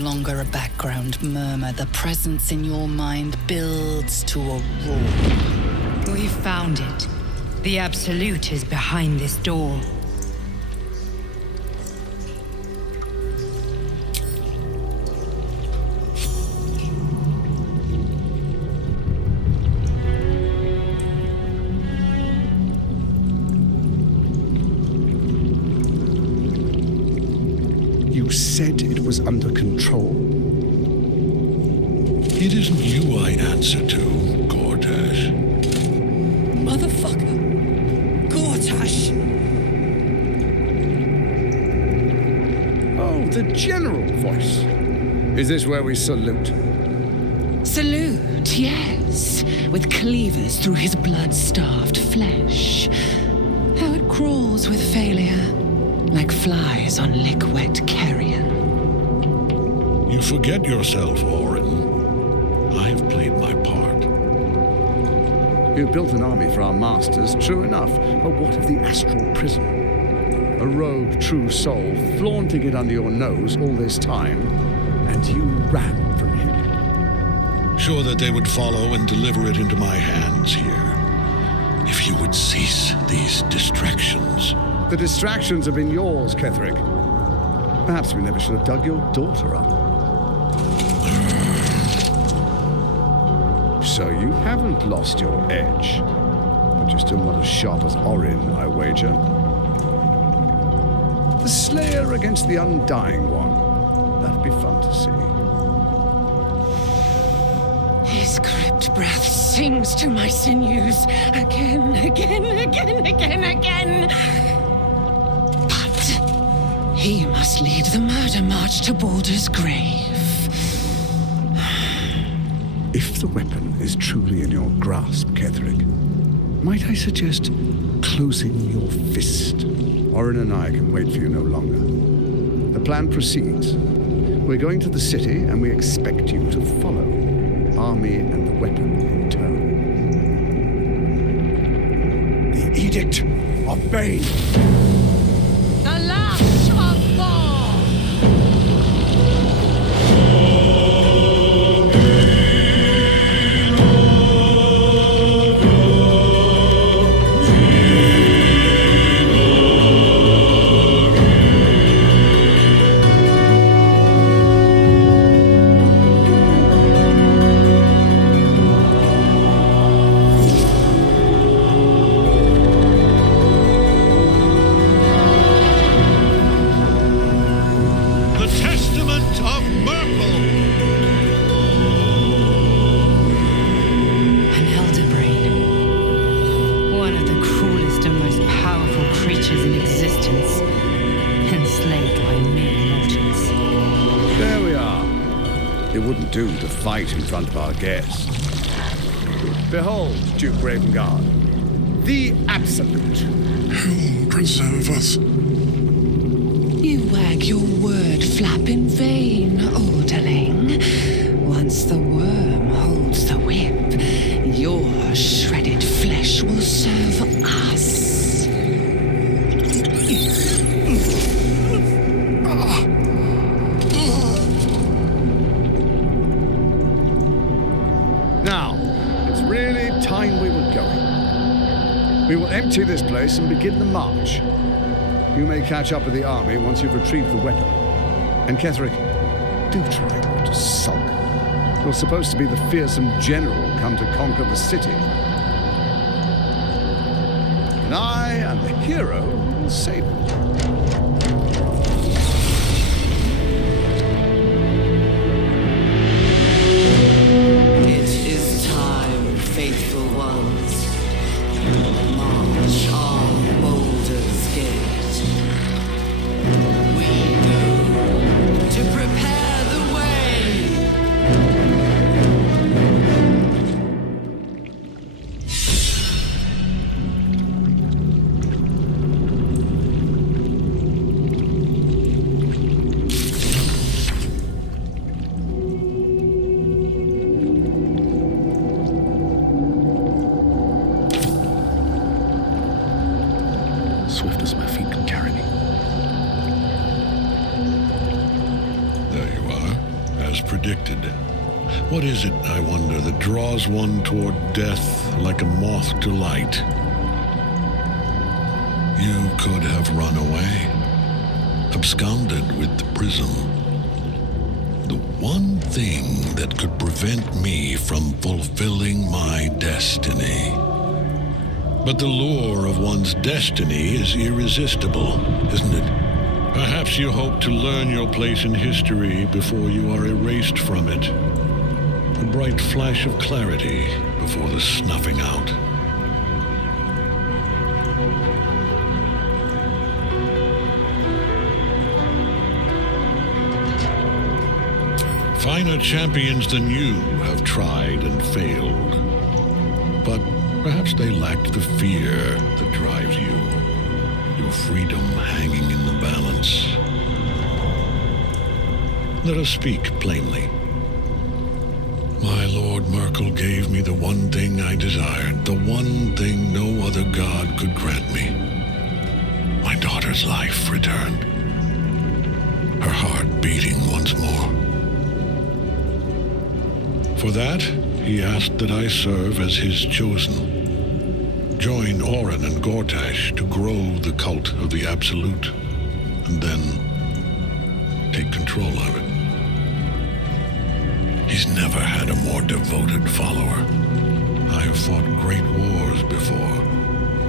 longer a background murmur. The presence in your mind builds to a roar. We found it. The Absolute is behind this door. You said it was under control. It isn't you I answer to, Gortash. Motherfucker! Gortash! Oh, the general voice. Is this where we salute? Salute, yes, with cleavers through his blood-starved flesh. How it crawls with failure, like flies on lick-wet carrion. You forget yourself, Orin. I've played my part. You built an army for our masters, true enough, but what of the astral prison? A rogue true soul flaunting it under your nose all this time, and you ran from him. Sure that they would follow and deliver it into my hands here. If you would cease these distractions. The distractions have been yours, Ketherick. Perhaps we never should have dug your daughter up. So you haven't lost your edge, but you're still not as sharp as Orin, I wager. The Slayer against the Undying One. That'd be fun to see. His crypt breath sings to my sinews again, again. But he must lead the murder march to Baldur's grave. If the weapon is truly in your grasp, Ketherick, might I suggest closing your fist? Orin and I can wait for you no longer. The plan proceeds. We're going to the city, and we expect you to follow. Army and the weapon in tow. The Edict of Bane! The last of Thor! Do to fight in front of our guests. Behold, Duke Ravengard, the Absolute. Who preserve us? You wag your word flap in vain, Alderling. Once the worm holds the whip, your shredded flesh will serve us. Now, it's really time we were going. We will empty this place and begin the march. You may catch up with the army once you've retrieved the weapon. And Ketherick, do try not to sulk. You're supposed to be the fearsome general come to conquer the city. And I am the hero who will save it. Faithful ones, march on Baldur's Gate. We go to prepare the way. Swift as my feet can carry me. There you are. predicted. What is it, I wonder, that draws one toward death like a moth to light? You could have run away, absconded with the prism. The one thing that could prevent me from fulfilling my destiny. But the lure of one's destiny is irresistible, isn't it? Perhaps you hope to learn your place in history before you are erased from it. A bright flash of clarity before the snuffing out. Finer champions than you have tried and failed. But perhaps they lacked the fear that drives you. Your freedom hanging in the balance. Let us speak plainly. My Lord Merkel gave me the one thing I desired, the one thing no other god could grant me. My daughter's life returned. Her heart beating once more. For that, he asked that I serve as his chosen. Join Orin and Gortash to grow the cult of the Absolute, and then take control of it. He's never had a more devoted follower. I have fought great wars before,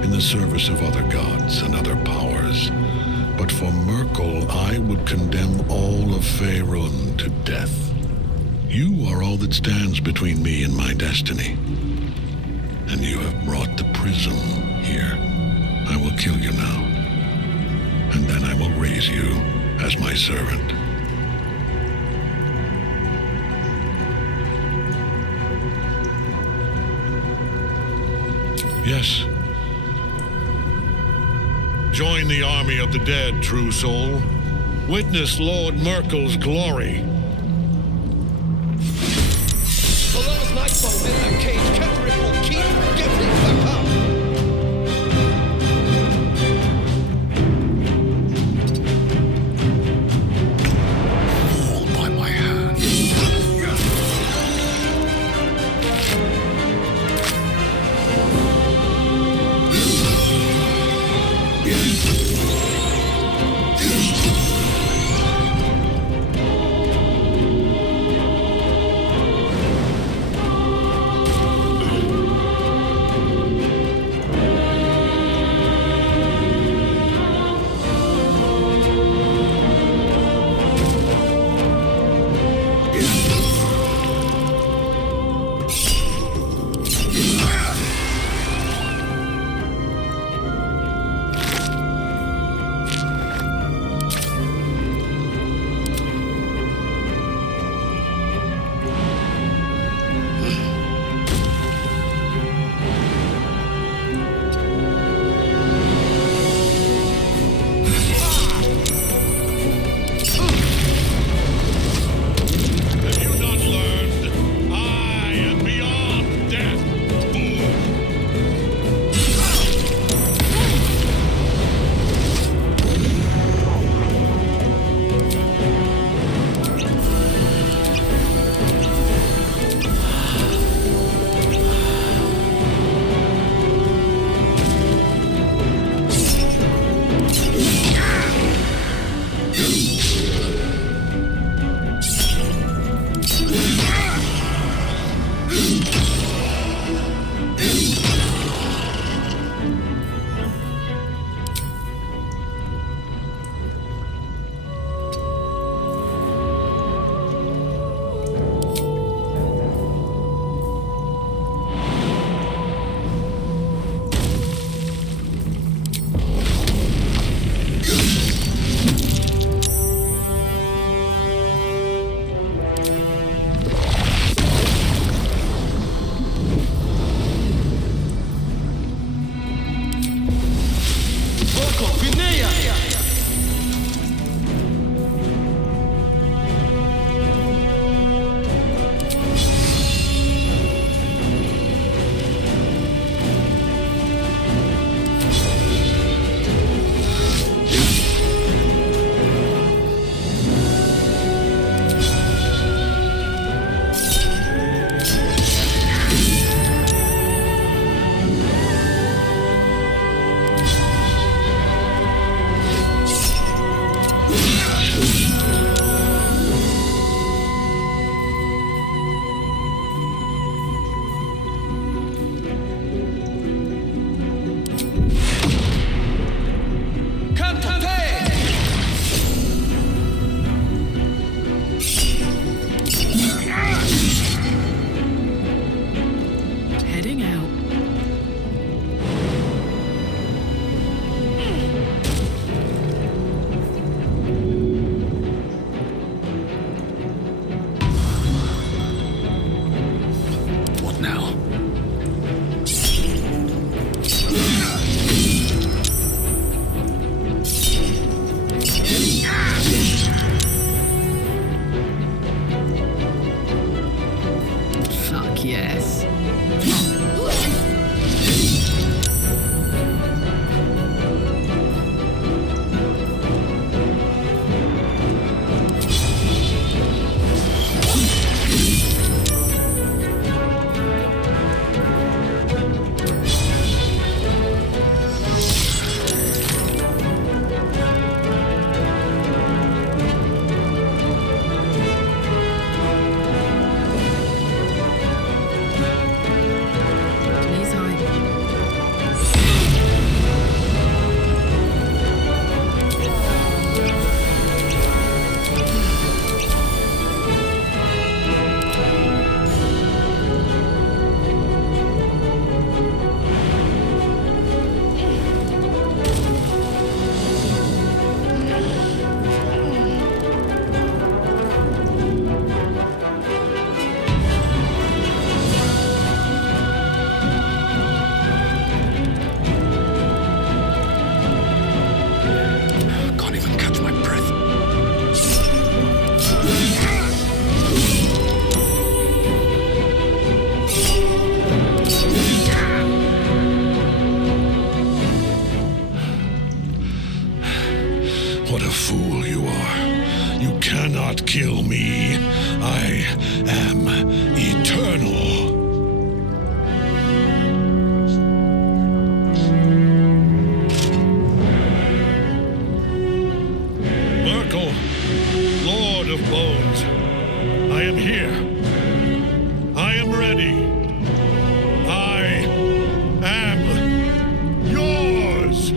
in the service of other gods and other powers. But for Merkel, I would condemn all of Faerun to death. You are all that stands between me and my destiny. And you have brought the prism here. I will kill you now. And then I will raise you as my servant. Yes. Join the army of the dead, true soul. Witness Lord Merkel's glory. The last nightfall in that cage, Ketheric will keep getting back up. All by my hand. fool you are. You cannot kill me. I am eternal. Merkel, Lord of Bones, I am here. I am ready. I am yours.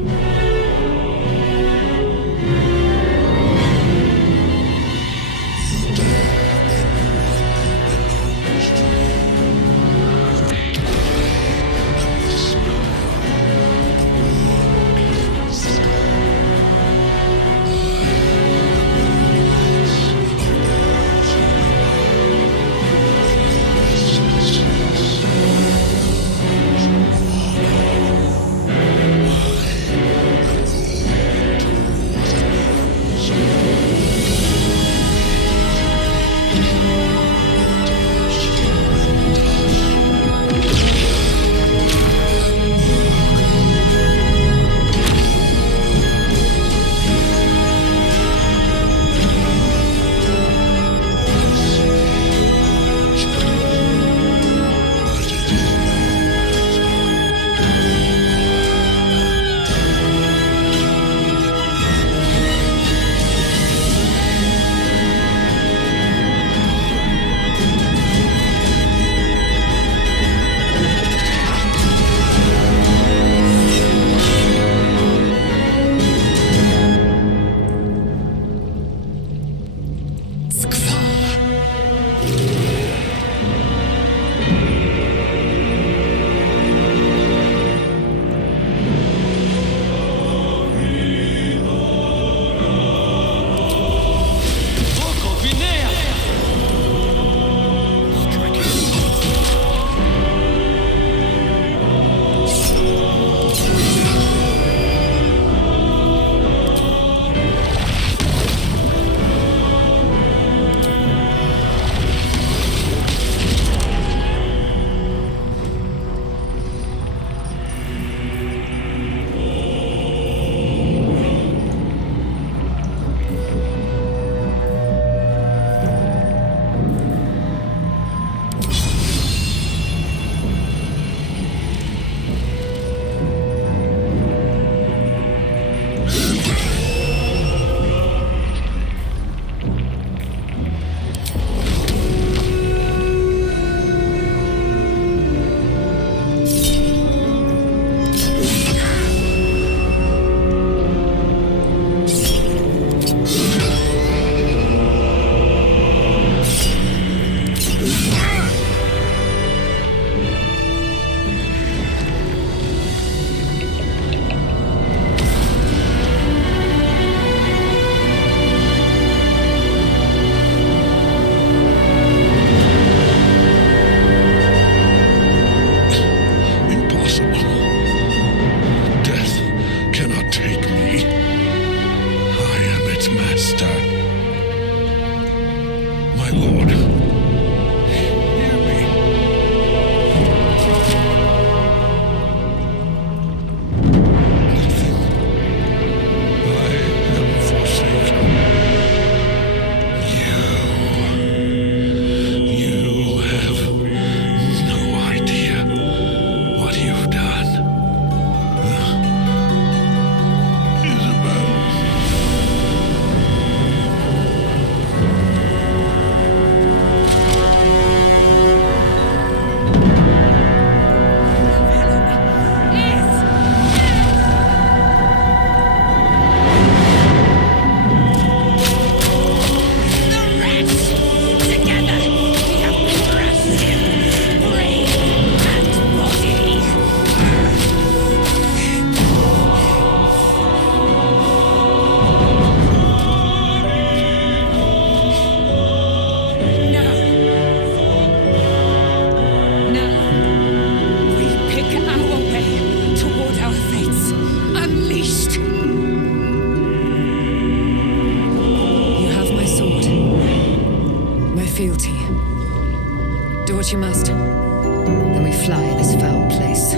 what you must. Then we fly this foul place.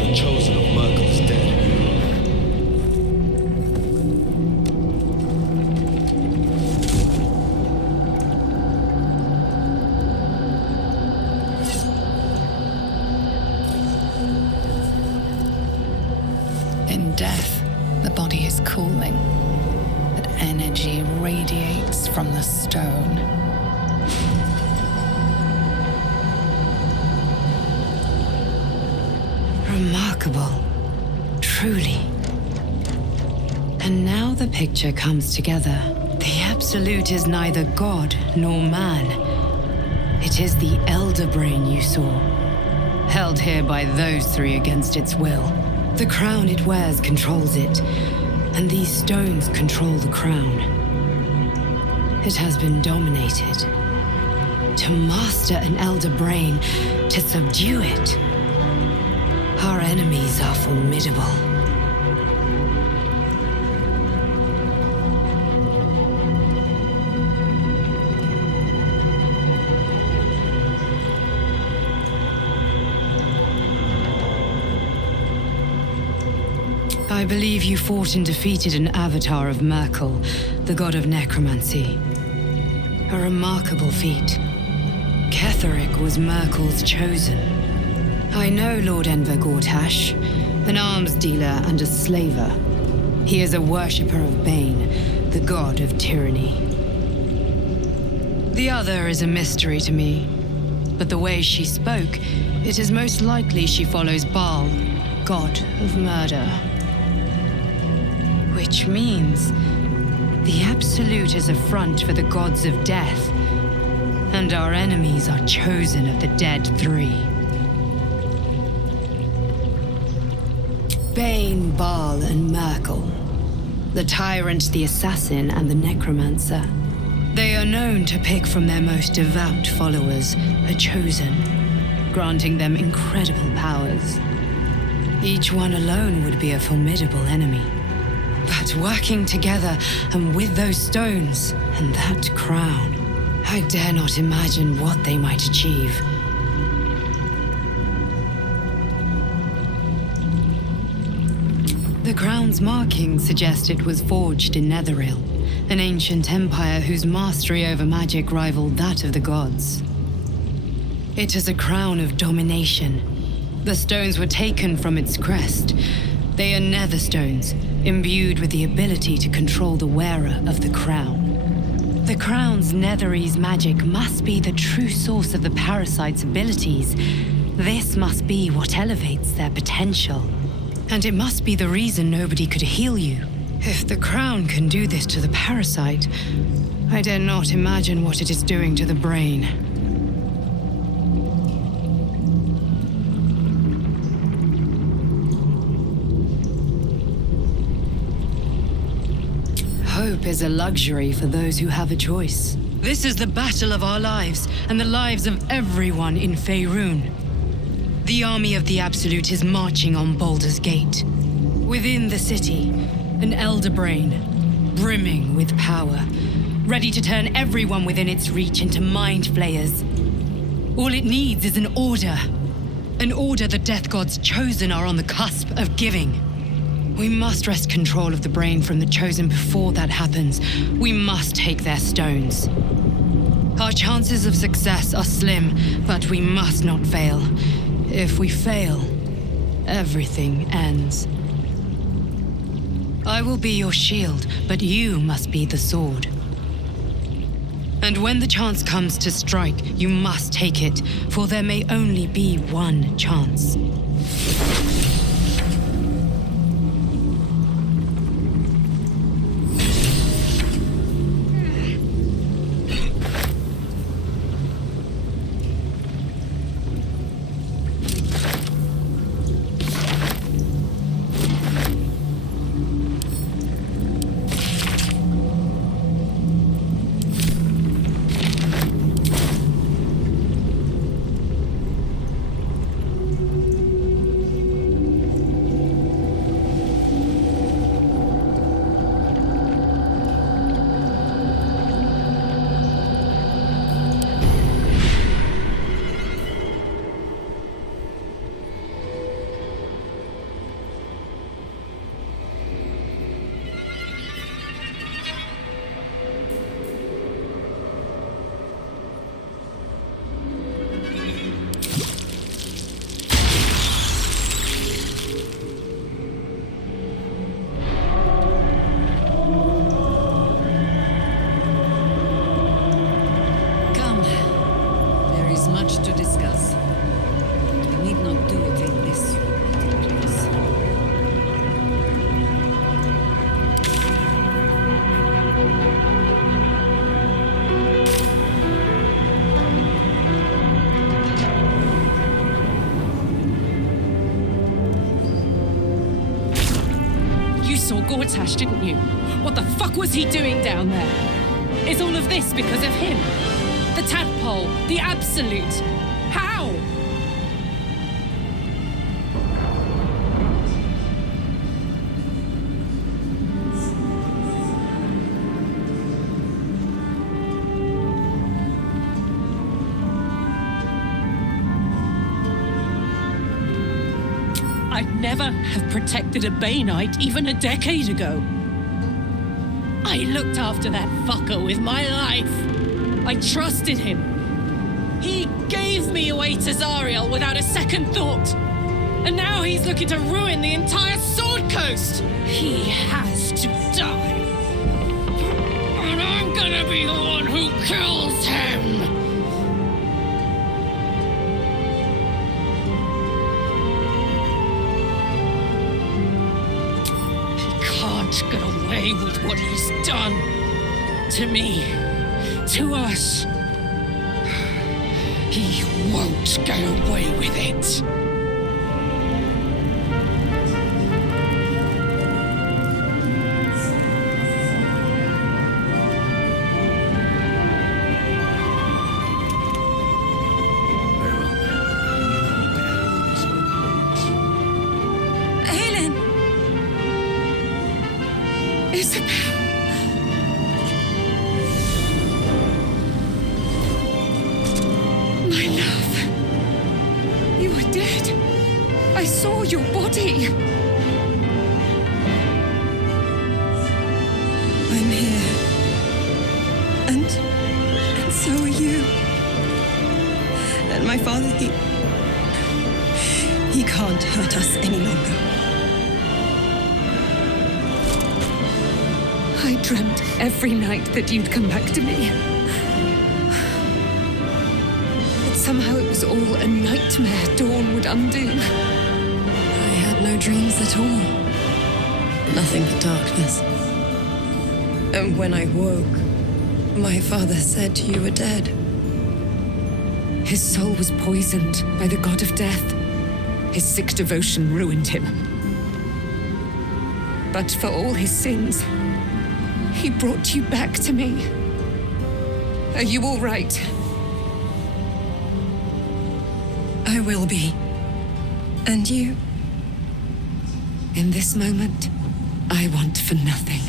The chosen of Merkel is dead. death, the body is cooling, but energy radiates from the stone. Remarkable. Truly. And now the picture comes together. The Absolute is neither God nor man. It is the Elder Brain you saw, held here by those three against its will. The crown it wears controls it, and these stones control the crown. It has been dominated. To master an Elder Brain, to subdue it. Our enemies are formidable. I believe you fought and defeated an avatar of Merkel, the god of necromancy. A remarkable feat. Ketheric was Merkel's chosen. I know Lord Enver Gortash, an arms dealer and a slaver. He is a worshipper of Bane, the god of tyranny. The other is a mystery to me, but the way she spoke, it is most likely she follows Baal, god of murder. Which means the Absolute is a front for the gods of death, and our enemies are chosen of the dead three. Bane, Baal, and Merkel. The tyrant, the assassin, and the necromancer. They are known to pick from their most devout followers a chosen, granting them incredible powers. Each one alone would be a formidable enemy. But working together, and with those stones, and that crown, I dare not imagine what they might achieve. The crown's markings suggest it was forged in Netheril, an ancient empire whose mastery over magic rivaled that of the gods. It is a crown of domination. The stones were taken from its crest. They are nether stones, imbued with the ability to control the wearer of the crown. The crown's Netherese magic must be the true source of the parasite's abilities. This must be what elevates their potential. And it must be the reason nobody could heal you. If the crown can do this to the parasite, I dare not imagine what it is doing to the brain. Hope is a luxury for those who have a choice. This is the battle of our lives, and the lives of everyone in Faerun. The army of the Absolute is marching on Baldur's Gate. Within the city, an Elder Brain, brimming with power, ready to turn everyone within its reach into mind flayers. All it needs is an order the Death God's chosen are on the cusp of giving. We must wrest control of the brain from the chosen before that happens. We must take their stones. Our chances of success are slim, but we must not fail. If we fail, everything ends. I will be your shield, but you must be the sword. And when the chance comes to strike, you must take it, for there may only be one chance. Gortash, didn't you? What the fuck was he doing down there? Is all of this because of him? The tadpole, the absolute. How? I'd never have protected a Bay Knight even a decade ago. I looked after that fucker with my life. I trusted him. He gave me away to Zariel without a second thought. And now he's looking to ruin the entire Sword Coast. He has to die. And I'm gonna be the one who kills him. Get away with what he's done. To me. To us. He won't get away with it. My love. You are dead. I saw your body. I'm here. And so are you. And my father, he can't hurt us any longer. I dreamt every night that you'd come back to me. But somehow it was all a nightmare Dawn would undo. I had no dreams at all. Nothing but darkness. And when I woke, my father said you were dead. His soul was poisoned by the god of death. His sick devotion ruined him. But for all his sins, he brought you back to me. Are you all right? I will be. And you? In this moment, I want for nothing.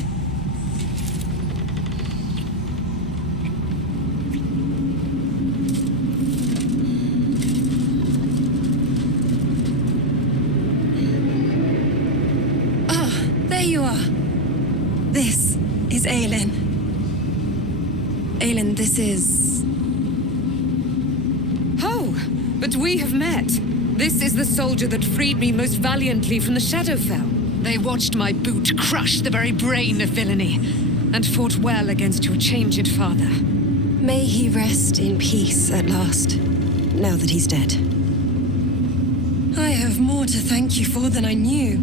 Ah, there you are. This is Aelin. Aelin, this is... Oh, but we have met. This is the soldier that freed me most valiantly from the Shadowfell. They watched my boot crush the very brain of villainy, and fought well against your changed father. May he rest in peace at last, now that he's dead. I have more to thank you for than I knew,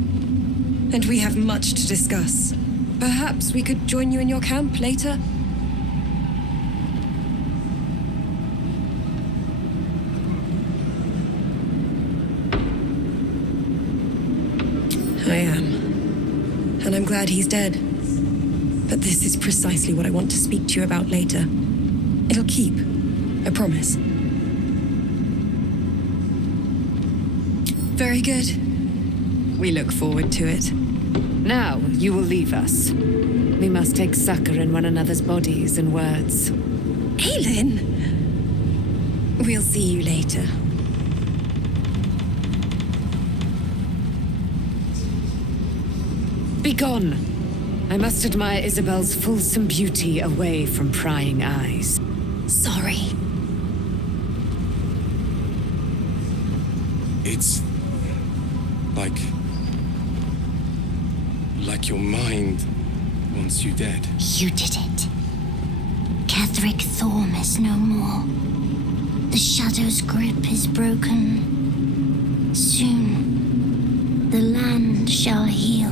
and we have much to discuss. Perhaps we could join you in your camp later? I am. And I'm glad he's dead. But this is precisely what I want to speak to you about later. It'll keep. I promise. Very good. We look forward to it. Now, you will leave us. We must take succor in one another's bodies and words. Aelin! We'll see you later. Begone! I must admire Isabel's fulsome beauty away from prying eyes. Sorry. It's... like your mind wants you dead. You did it. Ketheric Thorm is no more. The Shadow's grip is broken. Soon, the land shall heal.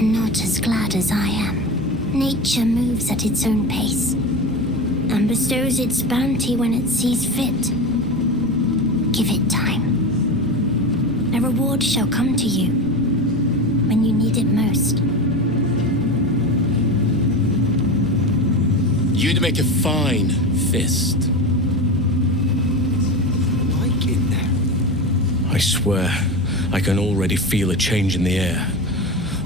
Not as glad as I am. Nature moves at its own pace, and bestows its bounty when it sees fit. Give it time. reward shall come to you when you need it most. You'd make a fine fist. Like in there. I swear, I can already feel a change in the air.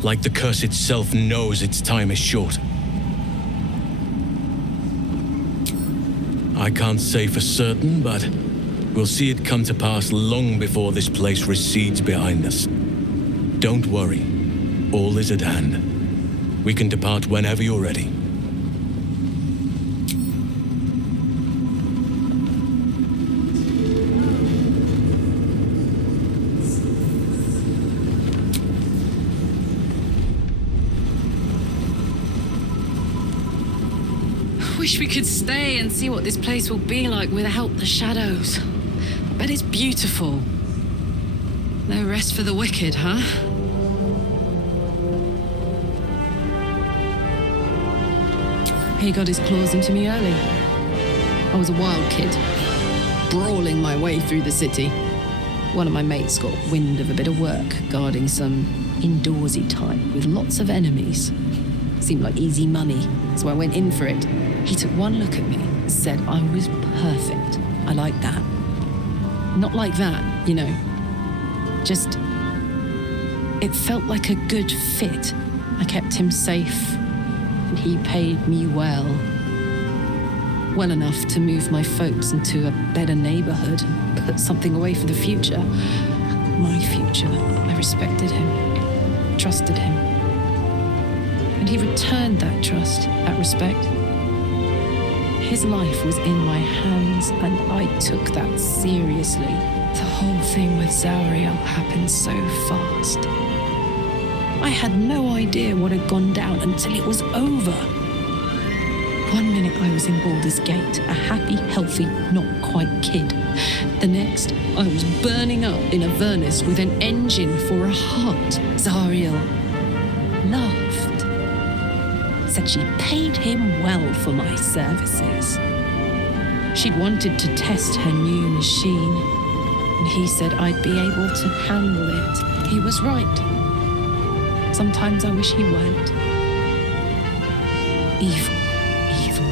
Like the curse itself knows its time is short. I can't say for certain, but we'll see it come to pass long before this place recedes behind us. Don't worry. All is at hand. We can depart whenever you're ready. Wish we could stay and see what this place will be like without the shadows. I bet it's beautiful. No rest for the wicked, huh? He got his claws into me early. I was a wild kid, brawling my way through the city. One of my mates got wind of a bit of work guarding some indoorsy type with lots of enemies. Seemed like easy money, so I went in for it. He took one look at me and said I was perfect. I like that. Not like that, you know. Just, it felt like a good fit. I kept him safe, and he paid me well. Well enough to move my folks into a better neighborhood and put something away for the future. My future. I respected him, trusted him. And he returned that trust, that respect. His life was in my hands, and I took that seriously. The whole thing with Zauriel happened so fast. I had no idea what had gone down until it was over. 1 minute I was in Baldur's Gate, a happy, healthy, not quite kid. The next, I was burning up in Avernus with an engine for a heart. Zauriel laughed. Said she paid him well for my services. She'd wanted to test her new machine, and he said I'd be able to handle it. He was right. Sometimes I wish he weren't. Evil, evil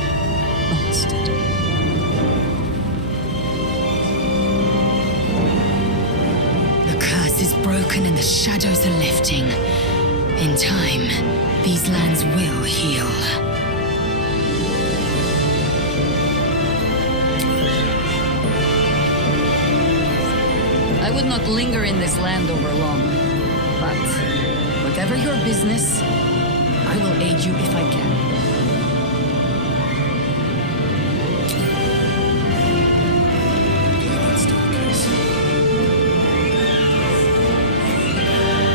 bastard. The curse is broken and the shadows are lifting. In time, these lands will heal. I would not linger in this land over long, but whatever your business, I will aid you if I can.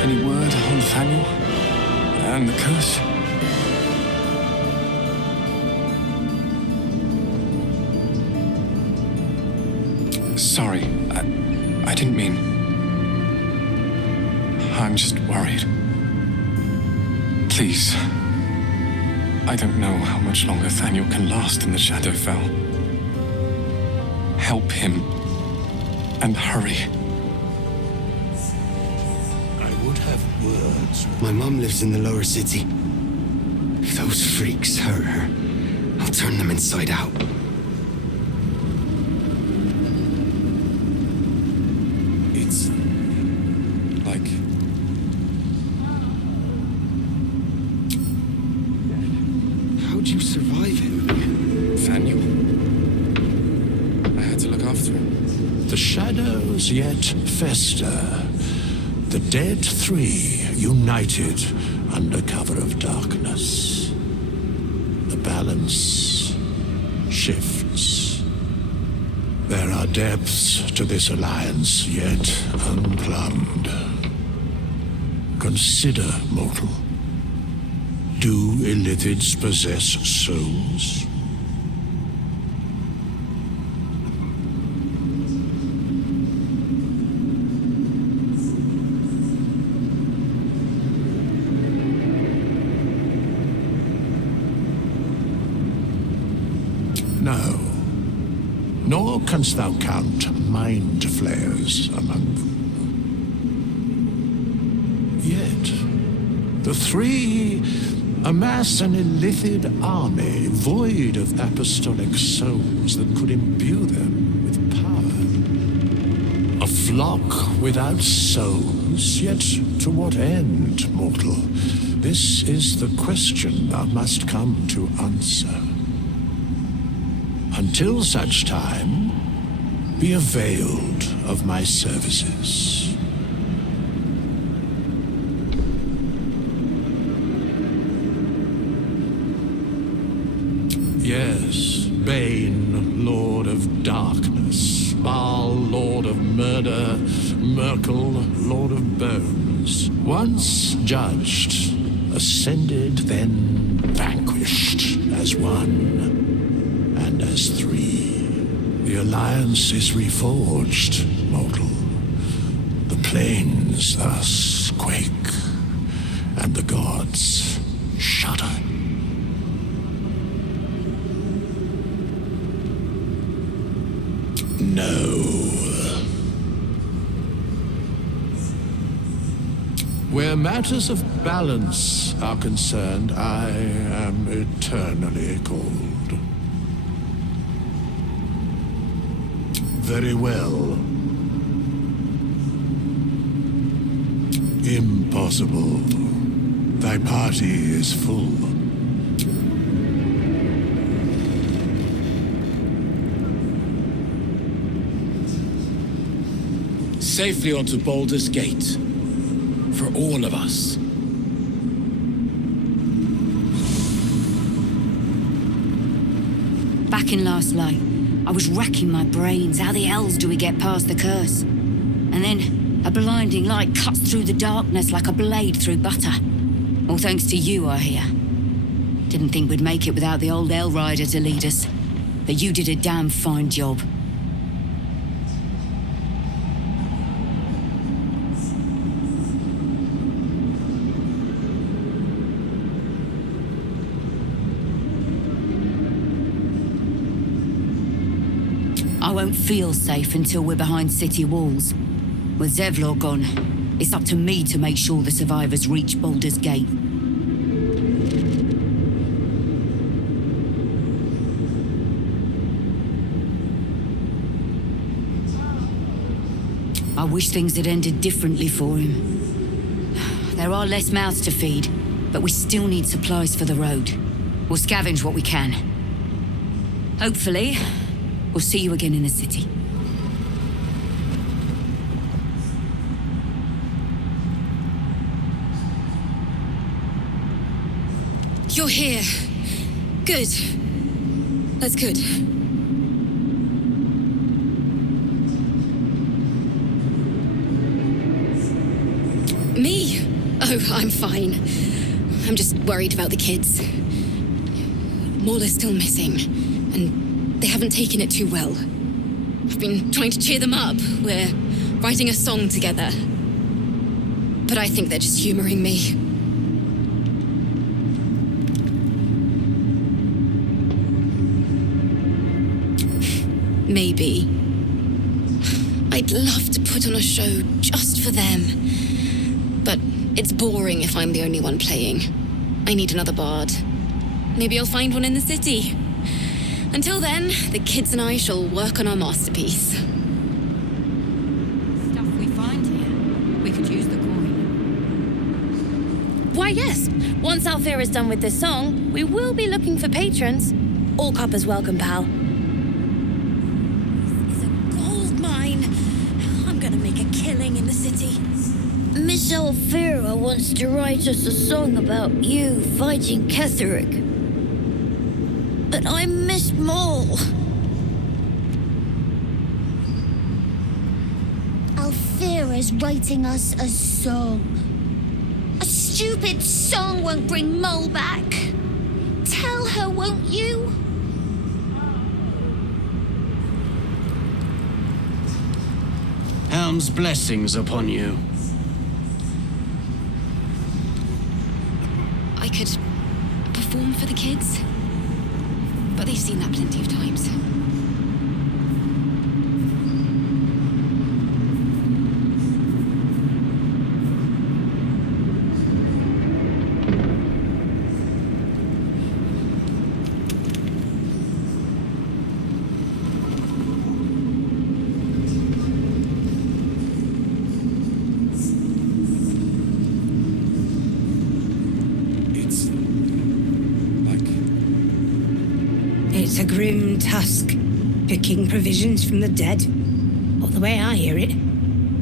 Any word on Nathaniel? And the curse? Sorry, I didn't mean... I'm just worried. Please. I don't know how much longer Nathaniel can last in the Shadowfell. Help him. And hurry. Words. My mum lives in the lower city. If those freaks hurt her, I'll turn them inside out. It's... like... How'd you survive him? Nathaniel. I had to look after him. The shadows yet fester. The dead three united under cover of darkness. The balance shifts. There are depths to this alliance yet unplumbed. Consider, mortal. Do illithids possess souls? No, nor canst thou count mind flayers among them. Yet, the three amass an illithid army void of apostolic souls that could imbue them with power. A flock without souls, yet to what end, mortal? This is the question thou must come to answer. Until such time, be availed of my services. Yes, Bane, Lord of Darkness, Baal, Lord of Murder, Merkel, Lord of Bones. Once judged, ascended, then vanquished as one and as three. The alliance is reforged, mortal. The plains thus quake, and the gods shudder. No. Where matters of balance are concerned, I am eternally cold. Very well. Impossible. Thy party is full. Safely onto Baldur's Gate. For all of us. Back in Last Light, I was racking my brains. How the hells do we get past the curse? And then a blinding light cuts through the darkness like a blade through butter. All thanks to you, I hear. Didn't think we'd make it without the old Hell Rider to lead us. But you did a damn fine job. I won't feel safe until we're behind city walls. With Zevlor gone, it's up to me to make sure the survivors reach Baldur's Gate. I wish things had ended differently for him. There are less mouths to feed, but we still need supplies for the road. We'll scavenge what we can. Hopefully, we'll see you again in the city. You're here. Good. That's good. Me? Oh, I'm fine. I'm just worried about the kids. Maula's still missing, and they haven't taken it too well. I've been trying to cheer them up. We're writing a song together. But I think they're just humoring me. Maybe. I'd love to put on a show just for them. But it's boring if I'm the only one playing. I need another bard. Maybe I'll find one in the city. Until then, the kids and I shall work on our masterpiece. Stuff we find here. We could use the coin. Why, yes. Once Alfira is done with this song, we will be looking for patrons. All coppers welcome, pal. This is a gold mine. I'm gonna make a killing in the city. Miss Alfira wants to write us a song about you fighting Ketheric. But I miss Maul. Alfira's writing us a song. A stupid song won't bring Maul back. Tell her, won't you? Helm's blessings upon you. I could perform for the kids, but they've seen that plenty of times. grim task, picking provisions from the dead. But the way I hear it,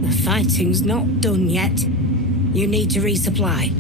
the fighting's not done yet. You need to resupply.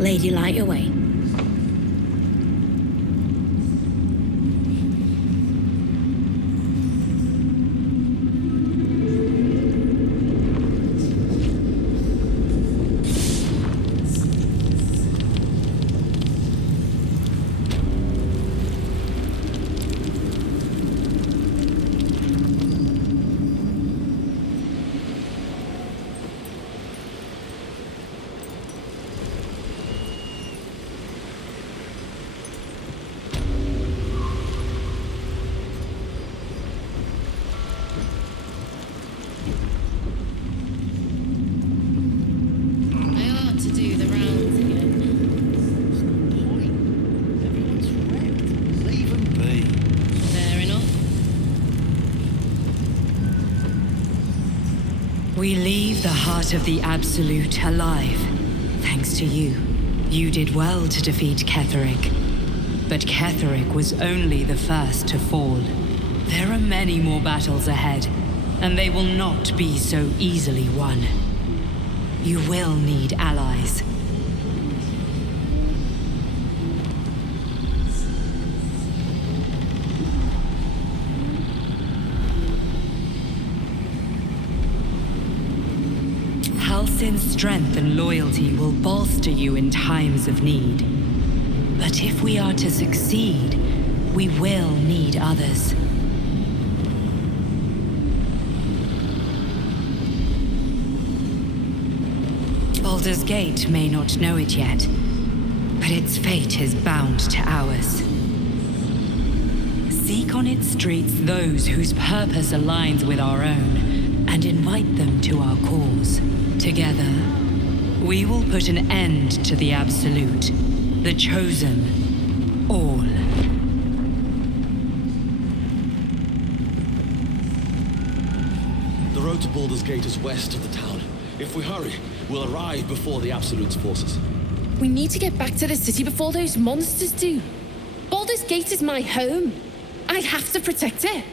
Lady light away. We leave the heart of the Absolute alive, thanks to you. You did well to defeat Ketheric. But Ketheric was only the first to fall. There are many more battles ahead, and they will not be so easily won. You will need allies. Halsin's strength and loyalty will bolster you in times of need. But if we are to succeed, we will need others. Baldur's Gate may not know it yet, but its fate is bound to ours. Seek on its streets those whose purpose aligns with our own, and invite them to our cause. Together, we will put an end to the Absolute, the Chosen, all. The road to Baldur's Gate is west of the town. If we hurry, we'll arrive before the Absolute's forces. We need to get back to the city before those monsters do. Baldur's Gate is my home. I have to protect it.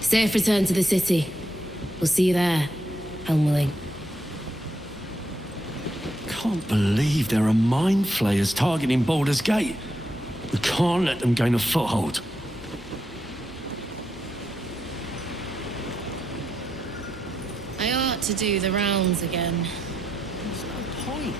Safe return to the city. We'll see you there, Helmling. Can't believe there are mind flayers targeting Baldur's Gate. We can't let them gain a foothold. I ought to do the rounds again. There's no point.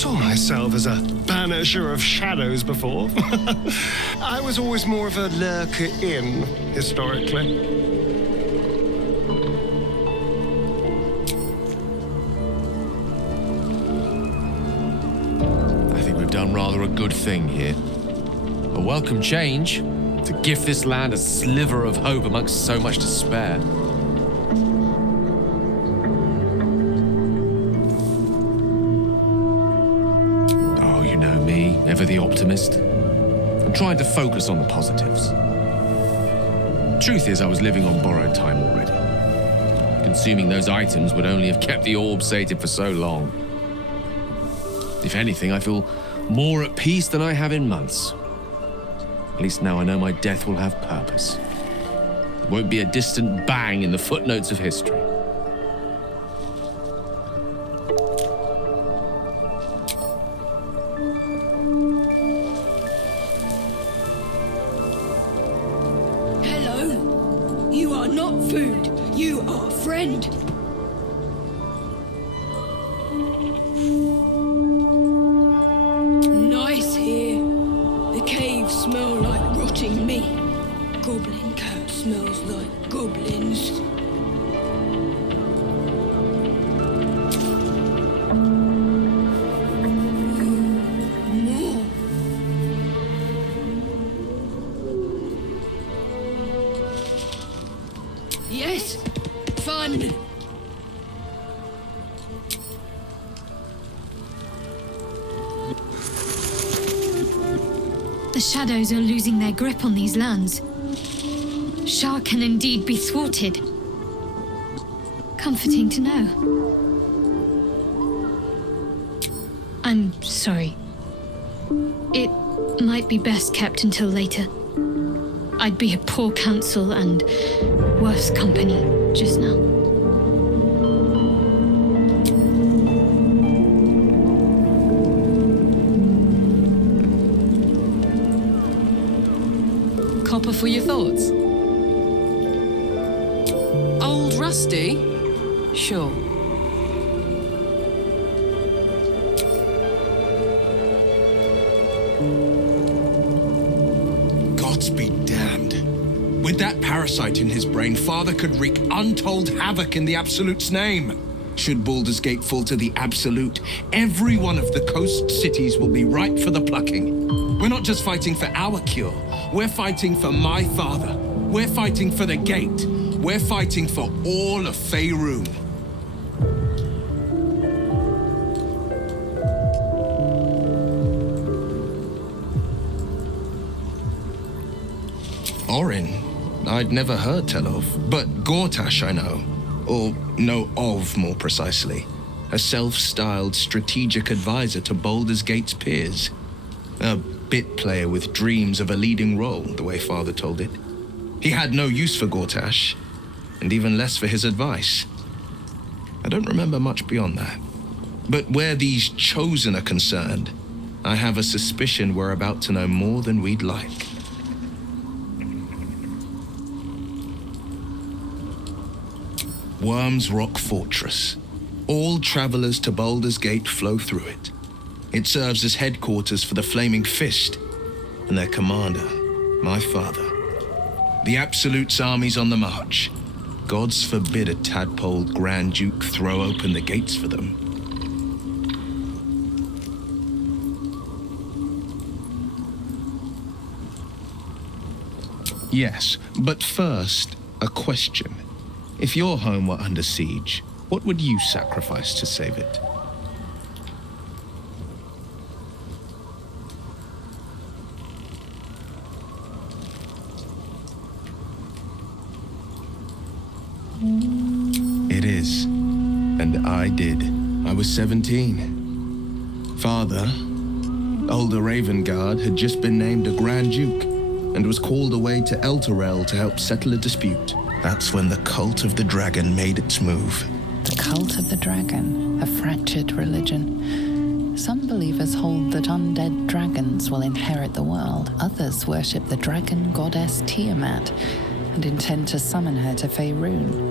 saw myself as a banisher of shadows before. I was always more of a lurker-in, historically. Done rather a good thing here. A welcome change to give this land a sliver of hope amongst so much despair. Oh, you know me, ever the optimist. I'm trying to focus on the positives. Truth is, I was living on borrowed time already. Consuming those items would only have kept the orb sated for so long. If anything, I feel more at peace than I have in months. At least now I know my death will have purpose. It won't be a distant bang in the footnotes of history. Hello. You are not food. You are friend. Smell like rotting meat. Goblin coat smells like goblins. More. Yes, fun. The shadows are losing their grip on these lands. Shah can indeed be thwarted. Comforting to know. I'm sorry. It might be best kept until later. I'd be a poor counsel and worse company just now. Copper for your thoughts? Old Rusty? Sure. Gods be damned. With that parasite in his brain, Father could wreak untold havoc in the Absolute's name. Should Baldur's Gate fall to the Absolute, every one of the coast cities will be ripe for the plucking. We're not just fighting for our cure. We're fighting for my father. We're fighting for the gate. We're fighting for all of Faerun. Orin, I'd never heard tell of, but Gortash I know. Or know of, more precisely. A self-styled strategic advisor to Baldur's Gate's peers. A bit player with dreams of a leading role, the way Father told it. He had no use for Gortash, and even less for his advice. I don't remember much beyond that. But where these chosen are concerned, I have a suspicion we're about to know more than we'd like. Worm's Rock Fortress. All travelers to Baldur's Gate flow through it. It serves as headquarters for the Flaming Fist, and their commander, my father. The Absolute's army's on the march. Gods forbid a tadpoled Grand Duke throw open the gates for them. Yes, but first, a question. If your home were under siege, what would you sacrifice to save it? It is. And I did. I was 17. Father, older Ravengard, had just been named a Grand Duke and was called away to Elturel to help settle a dispute. That's when the cult of the dragon made its move. The cult of the dragon, a fractured religion. Some believers hold that undead dragons will inherit the world. Others worship the dragon goddess Tiamat and intend to summon her to Faerun.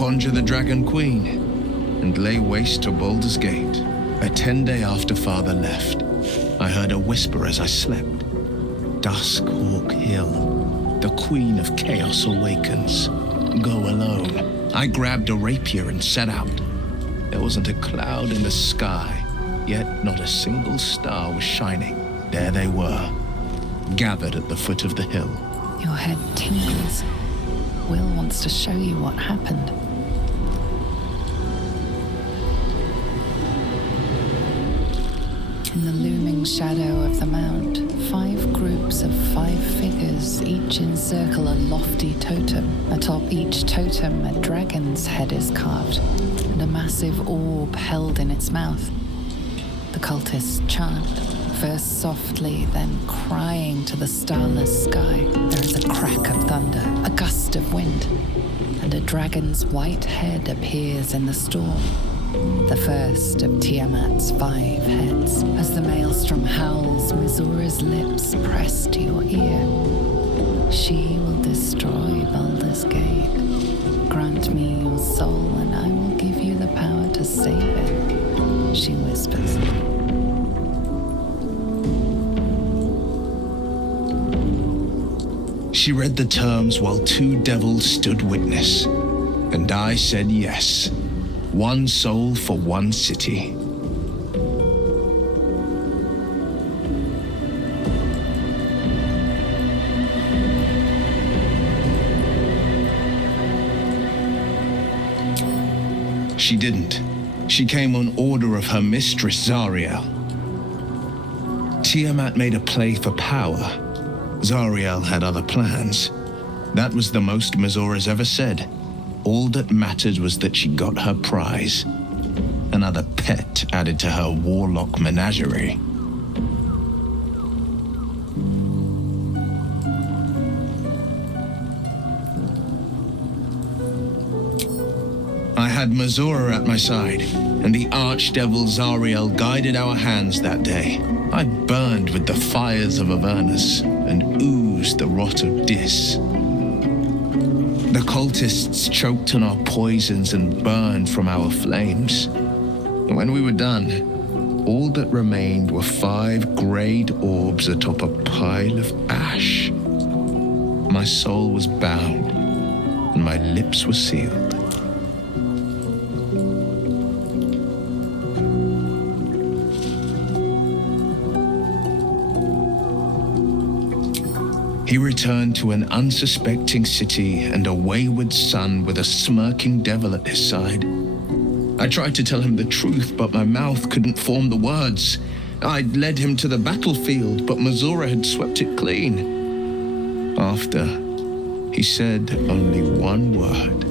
conjure the Dragon Queen and lay waste to Baldur's Gate. A 10-day after Father left, I heard a whisper as I slept. Duskhawk Hill, the Queen of Chaos awakens. Go alone. I grabbed a rapier and set out. There wasn't a cloud in the sky, yet not a single star was shining. There they were, gathered at the foot of the hill. Your head tingles. Will wants to show you what happened. In the looming shadow of the mount, 5 groups of 5 figures each encircle a lofty totem. Atop each totem, a dragon's head is carved, and a massive orb held in its mouth. The cultists chant, first softly, then crying to the starless sky. There is a crack of thunder, a gust of wind, and a dragon's white head appears in the storm. The first of Tiamat's 5 heads. As the maelstrom howls, Mizura's lips press to your ear. She will destroy Baldur's Gate. Grant me your soul, and I will give you the power to save it, she whispers. She read the terms while 2 devils stood witness, and I said yes. 1 soul for 1 city. She didn't. She came on order of her mistress, Zariel. Tiamat made a play for power. Zariel had other plans. That was the most Mizura's ever said. All that mattered was that she got her prize. Another pet added to her warlock menagerie. I had Mizura at my side, and the archdevil Zariel guided our hands that day. I burned with the fires of Avernus and oozed the rot of Dis. The cultists choked on our poisons and burned from our flames. And when we were done, all that remained were 5 greyed orbs atop a pile of ash. My soul was bound, and my lips were sealed. He returned to an unsuspecting city and a wayward son with a smirking devil at his side. I tried to tell him the truth, but my mouth couldn't form the words. I'd led him to the battlefield, but Mizura had swept it clean. After, he said only 1 word.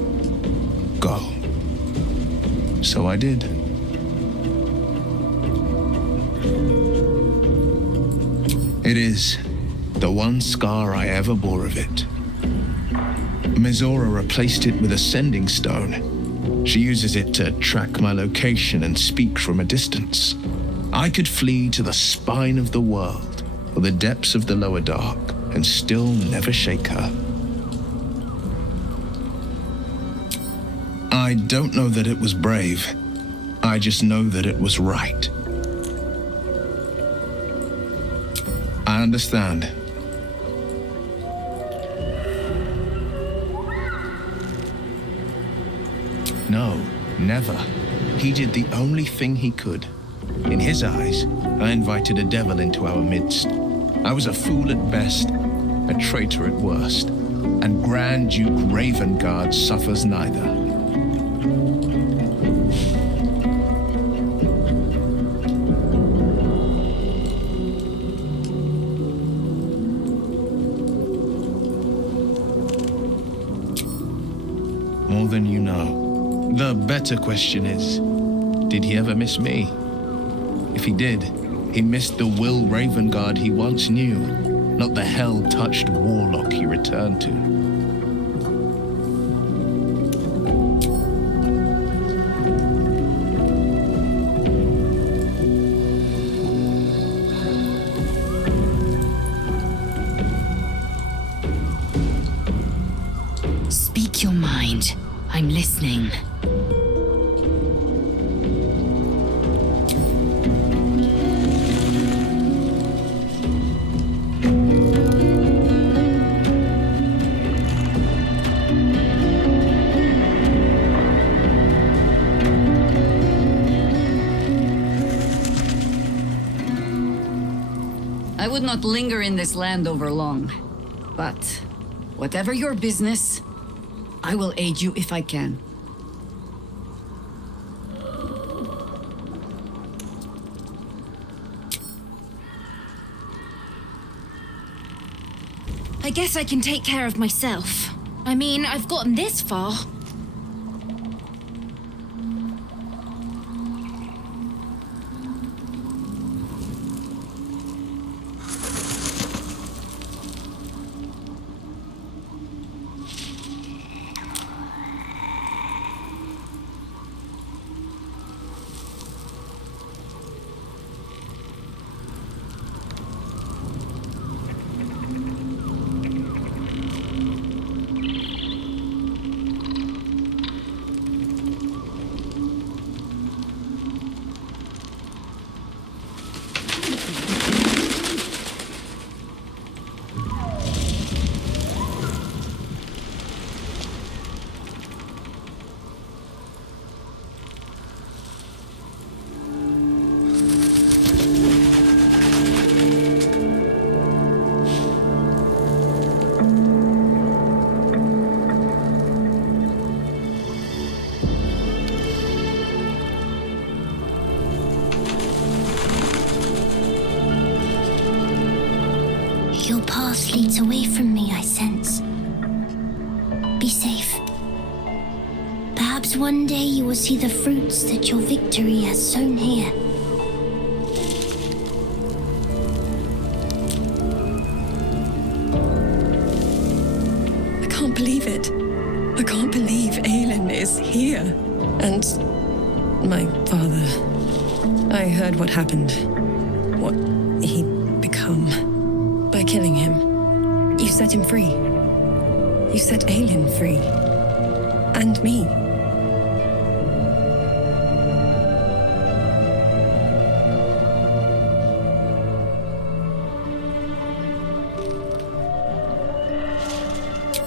Go. So I did. It is the one scar I ever bore of it. Mizura replaced it with a sending stone. She uses it to track my location and speak from a distance. I could flee to the spine of the world or the depths of the lower dark and still never shake her. I don't know that it was brave. I just know that it was right. I understand. No, never. He did the only thing he could. In his eyes, I invited a devil into our midst. I was a fool at best, a traitor at worst, and Grand Duke Ravengard suffers neither. More than you know. The better question is, did he ever miss me? If he did, he missed the Will Ravengard he once knew, not the hell-touched warlock he returned to. Speak your mind. I'm listening. I would not linger in this land over long, but whatever your business, I will aid you if I can. I guess I can take care of myself. I mean, I've gotten this far. Your path leads away from me, I sense. Be safe. Perhaps one day you will see the fruits that your victory has sown here. I can't believe it. I can't believe Aelin is here. And my father. I heard what happened. What he'd become. By killing him, you set him free. You set Aelin free. And me.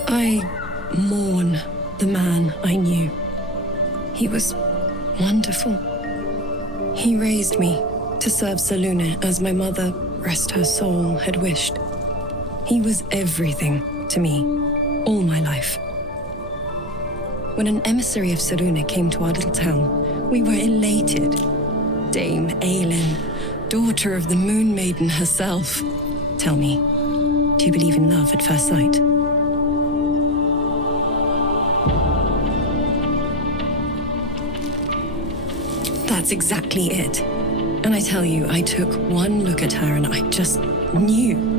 I mourn the man I knew. He was wonderful. He raised me to serve Selûne as my mother, rest her soul, had wished. He was everything to me, all my life. When an emissary of Selûne came to our little town, we were elated. Dame Aelin, daughter of the Moon Maiden herself. Tell me, do you believe in love at first sight? That's exactly it. And I tell you, I took one look at her and I just knew.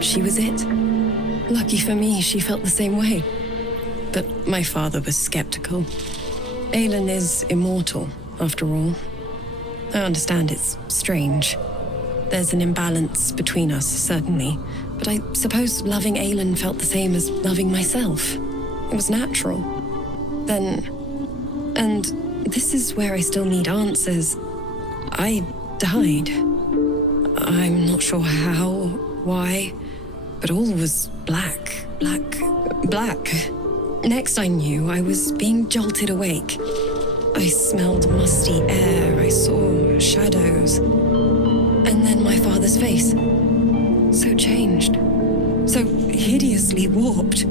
She was it. Lucky for me, she felt the same way. But my father was skeptical. Aelin is immortal, after all. I understand it's strange. There's an imbalance between us, certainly. But I suppose loving Aelin felt the same as loving myself. It was natural. And this is where I still need answers. I died. I'm not sure how, why, but all was black. Next I knew, I was being jolted awake. I smelled musty air, I saw shadows. And then my father's face. So changed. So hideously warped.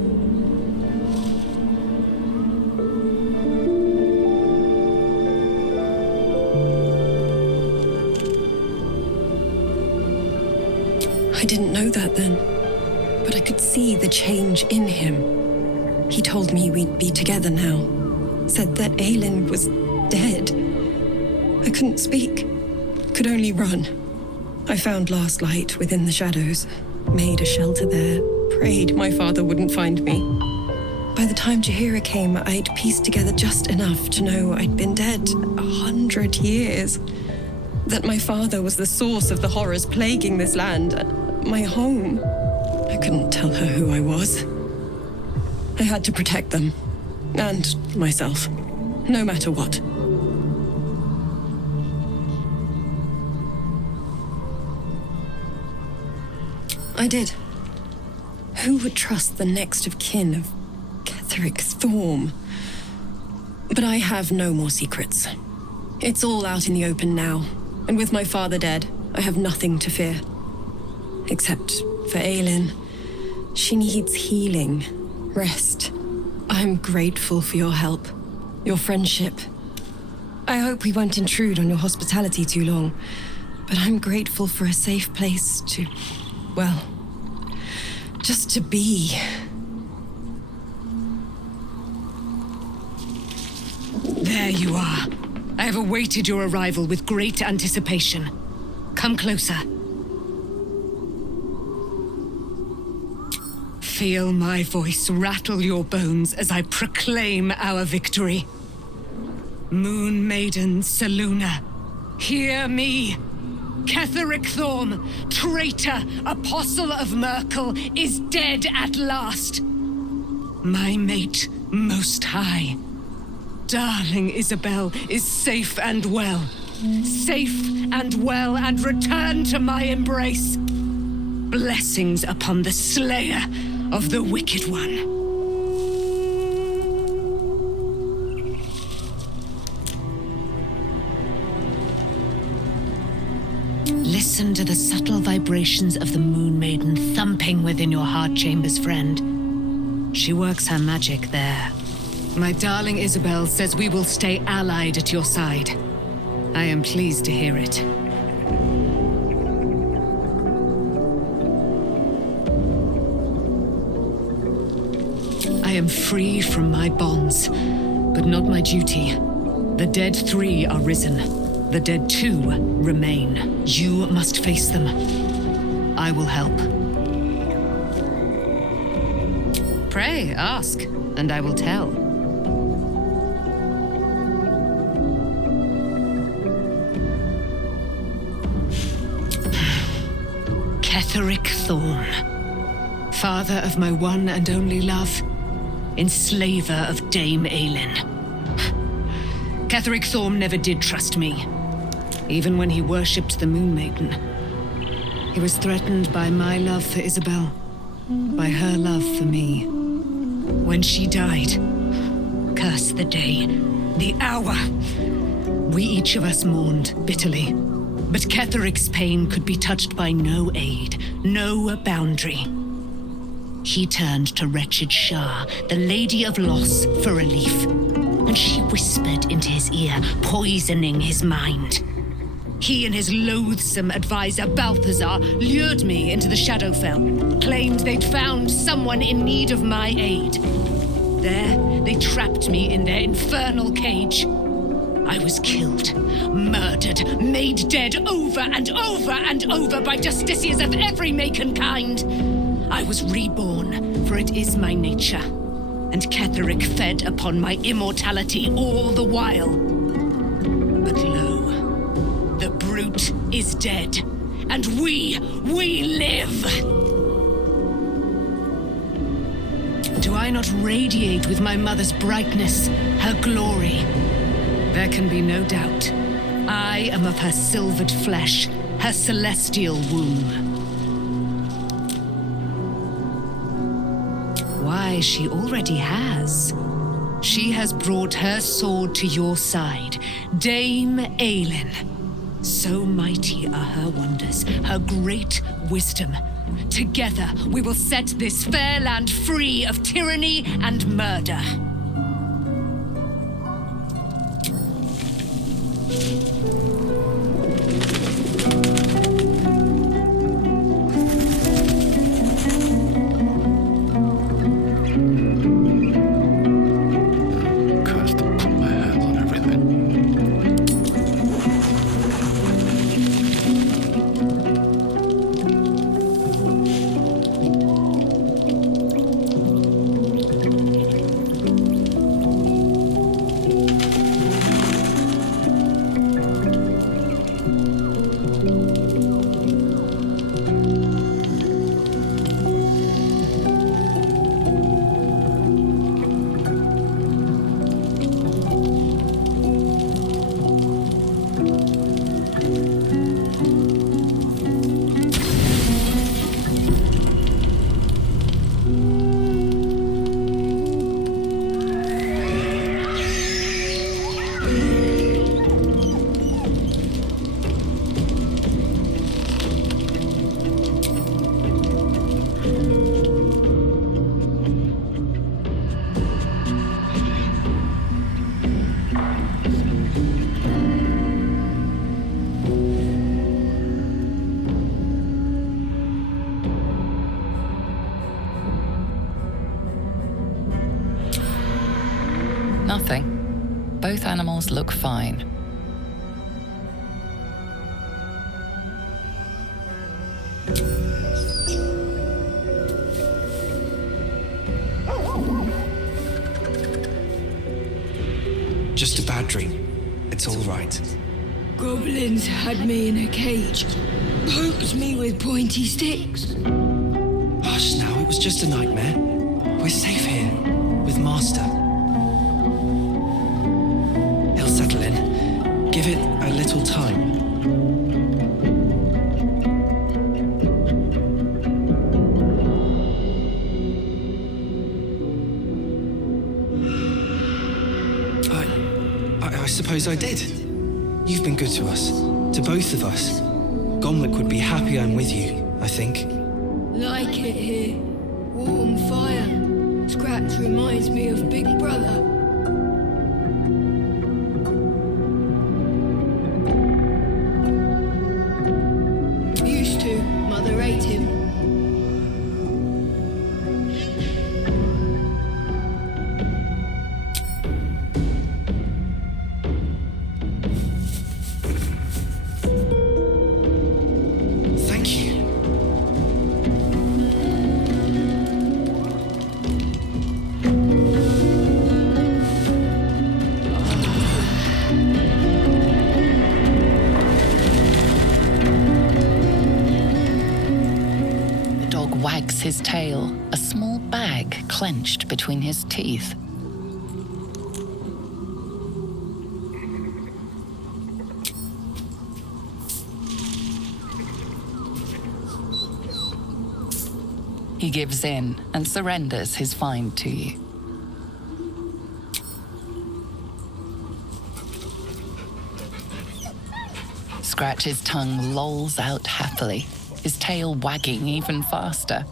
I didn't know that then, but I could see the change in him. He told me we'd be together now, said that Aelin was dead. I couldn't speak, could only run. I found last light within the shadows, made a shelter there, prayed my father wouldn't find me. By the time Jaheira came, I'd pieced together just enough to know I'd been dead 100 years. That my father was the source of the horrors plaguing this land, my home. I couldn't tell her who I was. I had to protect them, And myself. No matter what. I did. Who would trust the next of kin of Ketheric Thorm? But I have no more secrets. It's all out in the open now, and with my father dead, I have nothing to fear. Except for Aelin. She needs healing, rest. I'm grateful for your help, your friendship. I hope we won't intrude on your hospitality too long, but I'm grateful for a safe place to, well, just to be. There you are. I have awaited your arrival with great anticipation. Come closer. Feel my voice rattle your bones as I proclaim our victory. Moon Maiden Selûne, hear me. Ketheric Thorm, traitor, apostle of Merkel, is dead at last. My mate, Most High. Darling Isabel is safe and well. Safe and well and returned to my embrace. Blessings upon the slayer of the Wicked One. Listen to the subtle vibrations of the Moon Maiden thumping within your heart chambers, friend. She works her magic there. My darling Isabel says we will stay allied at your side. I am pleased to hear it. I am free from my bonds, but not my duty. The dead 3 are risen. The dead 2 remain. You must face them. I will help. Pray, ask, and I will tell. Ketheric Thorm, father of my one and only love, enslaver of Dame Aelin. Ketheric Thorm never did trust me, even when he worshipped the Moon Maiden. He was threatened by my love for Isabel, by her love for me. When she died, curse the day, the hour, we each of us mourned bitterly. But Ketheric's pain could be touched by no aid, no boundary. He turned to wretched Shah, the Lady of Loss, for relief. And she whispered into his ear, poisoning his mind. He and his loathsome advisor, Balthazar, lured me into the Shadowfell, claimed they'd found someone in need of my aid. There, they trapped me in their infernal cage. I was killed, murdered, made dead over and over and over by justiciars of every make and kind. I was reborn, for it is my nature. And Ketheric fed upon my immortality all the while. But lo, the brute is dead, and we live! Do I not radiate with my mother's brightness, her glory? There can be no doubt. I am of her silvered flesh, her celestial womb. Why, she already has. She has brought her sword to your side, Dame Aelin. So mighty are her wonders, her great wisdom. Together we will set this fair land free of tyranny and murder. Nothing. Both animals look fine. Just a bad dream. It's all right. Goblins had me in a cage, poked me with pointy sticks. Hush now, it was just a nightmare. We're safe here, with Master. He'll settle in. Give it a little time. I suppose I did. You've been good to us, to both of us. Gomlik would be happy I'm with you, I think. Like it here. Warm fire. Scratch reminds me of Big Brother. Used to. Mother ate him. His tail, a small bag clenched between his teeth. He gives in and surrenders his find to you. Scratch's tongue lolls out happily, his tail wagging even faster.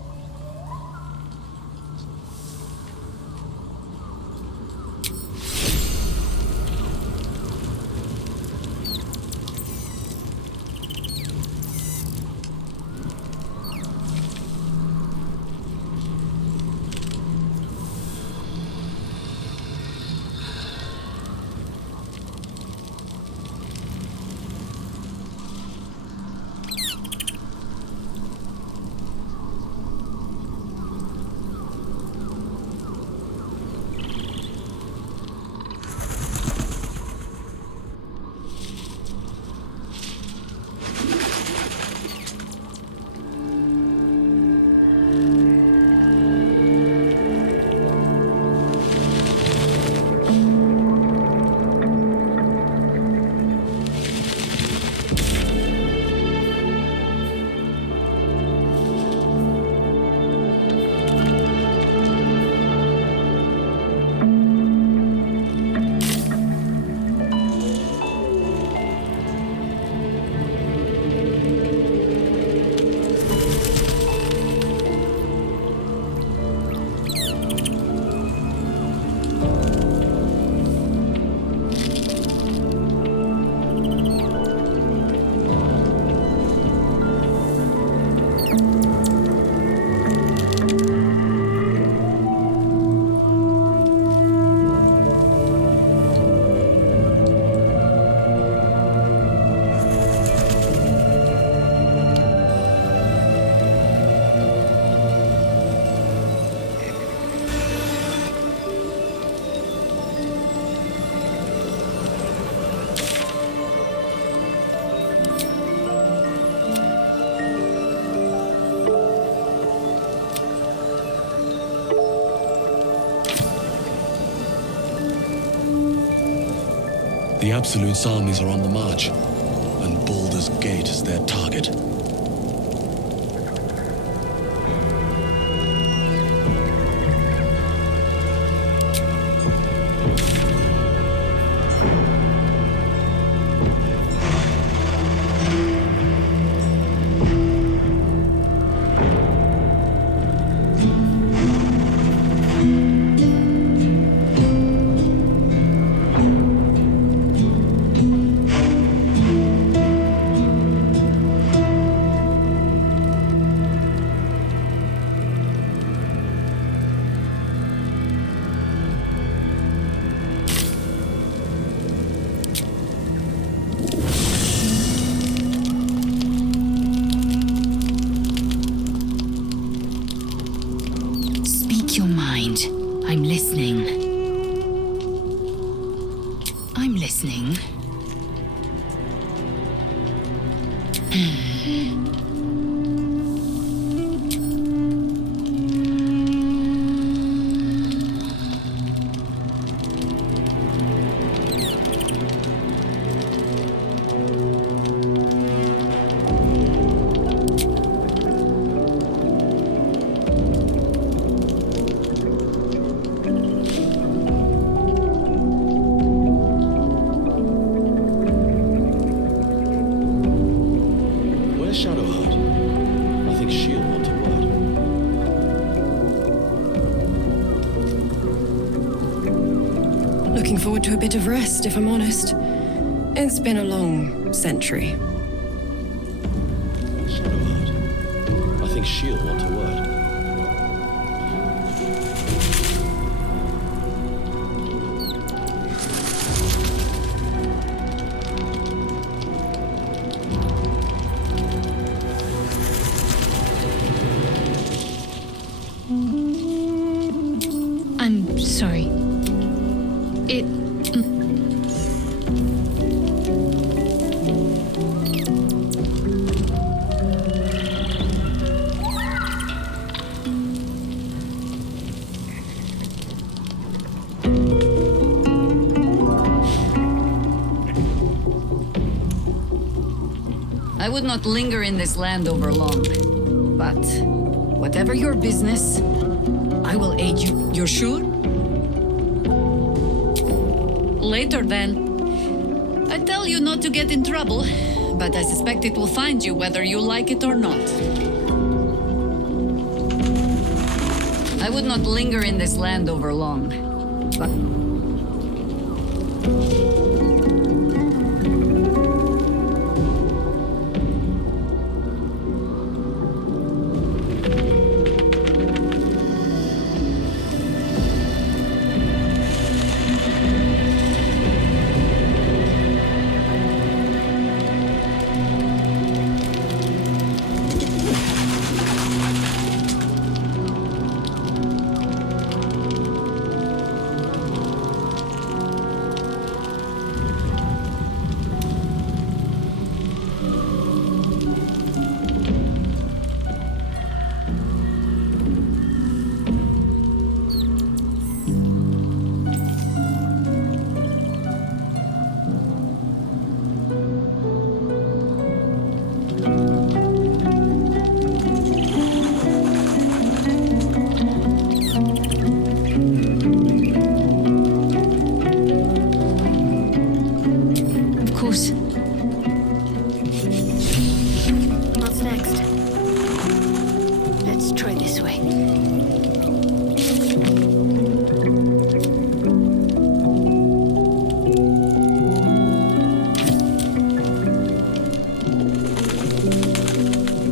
The Absolute's armies are on the march, and Baldur's Gate is their target. Speak your mind. I'm listening. I'm listening. Where's Shadowheart? I think she'll want a word. Looking forward to a bit of rest, if I'm honest. It's been a long century. Shadowheart. I think she'll want a word. I'm sorry. I would not linger in this land over long. But whatever your business, I will aid you. You're sure? Later then. I tell you not to get in trouble, but I suspect it will find you whether you like it or not. I would not linger in this land over long. But What's next? Let's try this way.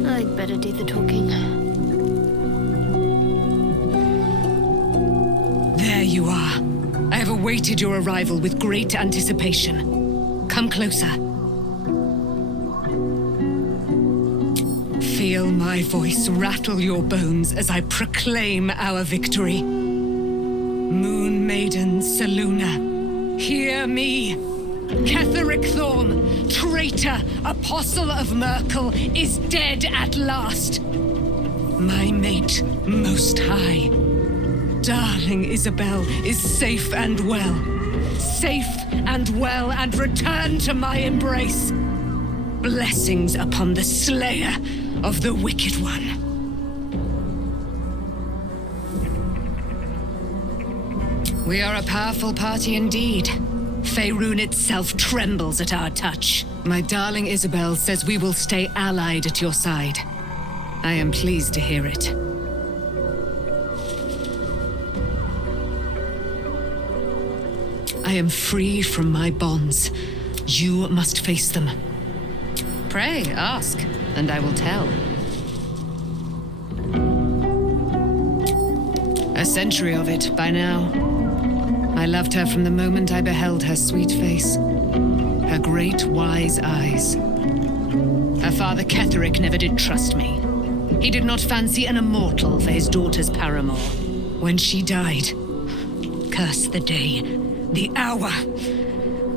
I'd better do the talking. There you are. I have awaited your arrival with great anticipation. Come closer. Feel my voice rattle your bones as I proclaim our victory. Moon Maiden Selûne, hear me. Ketheric Thorm, traitor, apostle of Merkel, is dead at last. My mate, Most High. Darling Isabel is safe and well. Safe and well and returned to my embrace. Blessings upon the slayer of the Wicked One. We are a powerful party indeed. Faerun itself trembles at our touch. My darling Isabel says we will stay allied at your side. I am pleased to hear it. I am free from my bonds. You must face them. Pray, ask, and I will tell. A century of it by now. I loved her from the moment I beheld her sweet face, her great wise eyes. Her father Ketheric never did trust me. He did not fancy an immortal for his daughter's paramour. When she died, curse the day, the hour.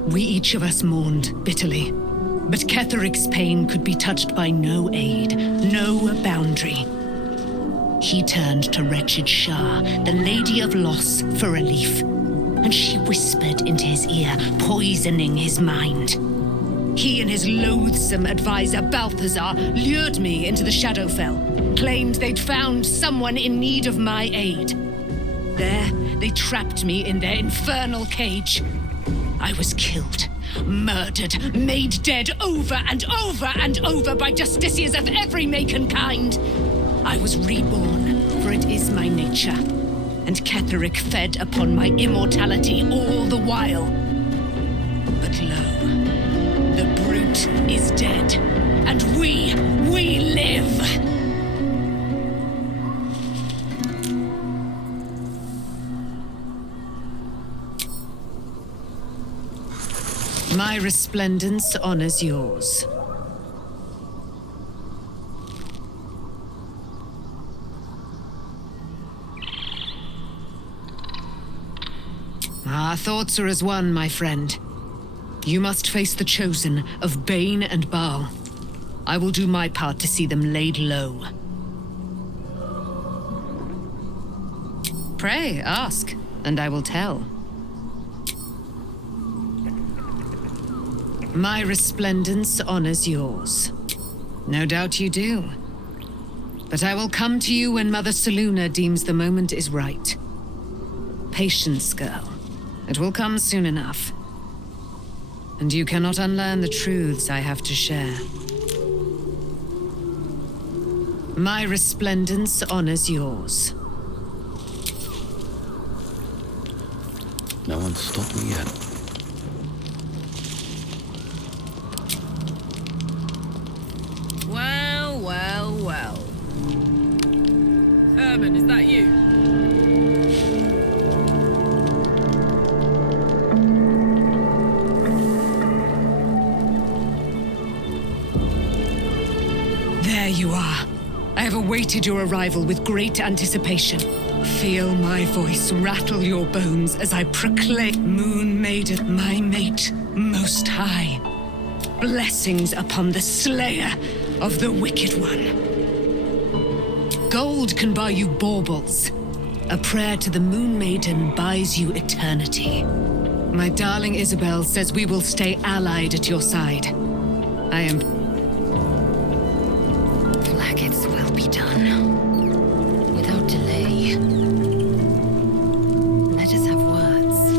We each of us mourned bitterly. But Ketheric's pain could be touched by no aid, no boundary. He turned to wretched Shah, the Lady of Loss, for relief. And she whispered into his ear, poisoning his mind. He and his loathsome advisor, Balthazar, lured me into the Shadowfell, claimed they'd found someone in need of my aid. There, they trapped me in their infernal cage. I was killed, murdered, made dead over and over and over by justiciars of every make and kind. I was reborn, for it is my nature, and Ketheric fed upon my immortality all the while. But lo, the brute is dead, and we live! My resplendence honors yours. Our thoughts are as one, my friend. You must face the chosen of Bane and Baal. I will do my part to see them laid low. Pray, ask, and I will tell. My resplendence honors yours. No doubt you do. But I will come to you when Mother Selûne deems the moment is right. Patience, girl. It will come soon enough. And you cannot unlearn the truths I have to share. My resplendence honors yours. No one's stopped me yet. Well, well, well. Herman, is that you? There you are. I have awaited your arrival with great anticipation. Feel my voice rattle your bones as I proclaim Moon Maiden, my mate, most high. Blessings upon the slayer of the Wicked One. Gold can buy you baubles. A prayer to the Moon Maiden buys you eternity. My darling Isabel says we will stay allied at your side. I am... Blackets will be done. Without delay. Let us have words.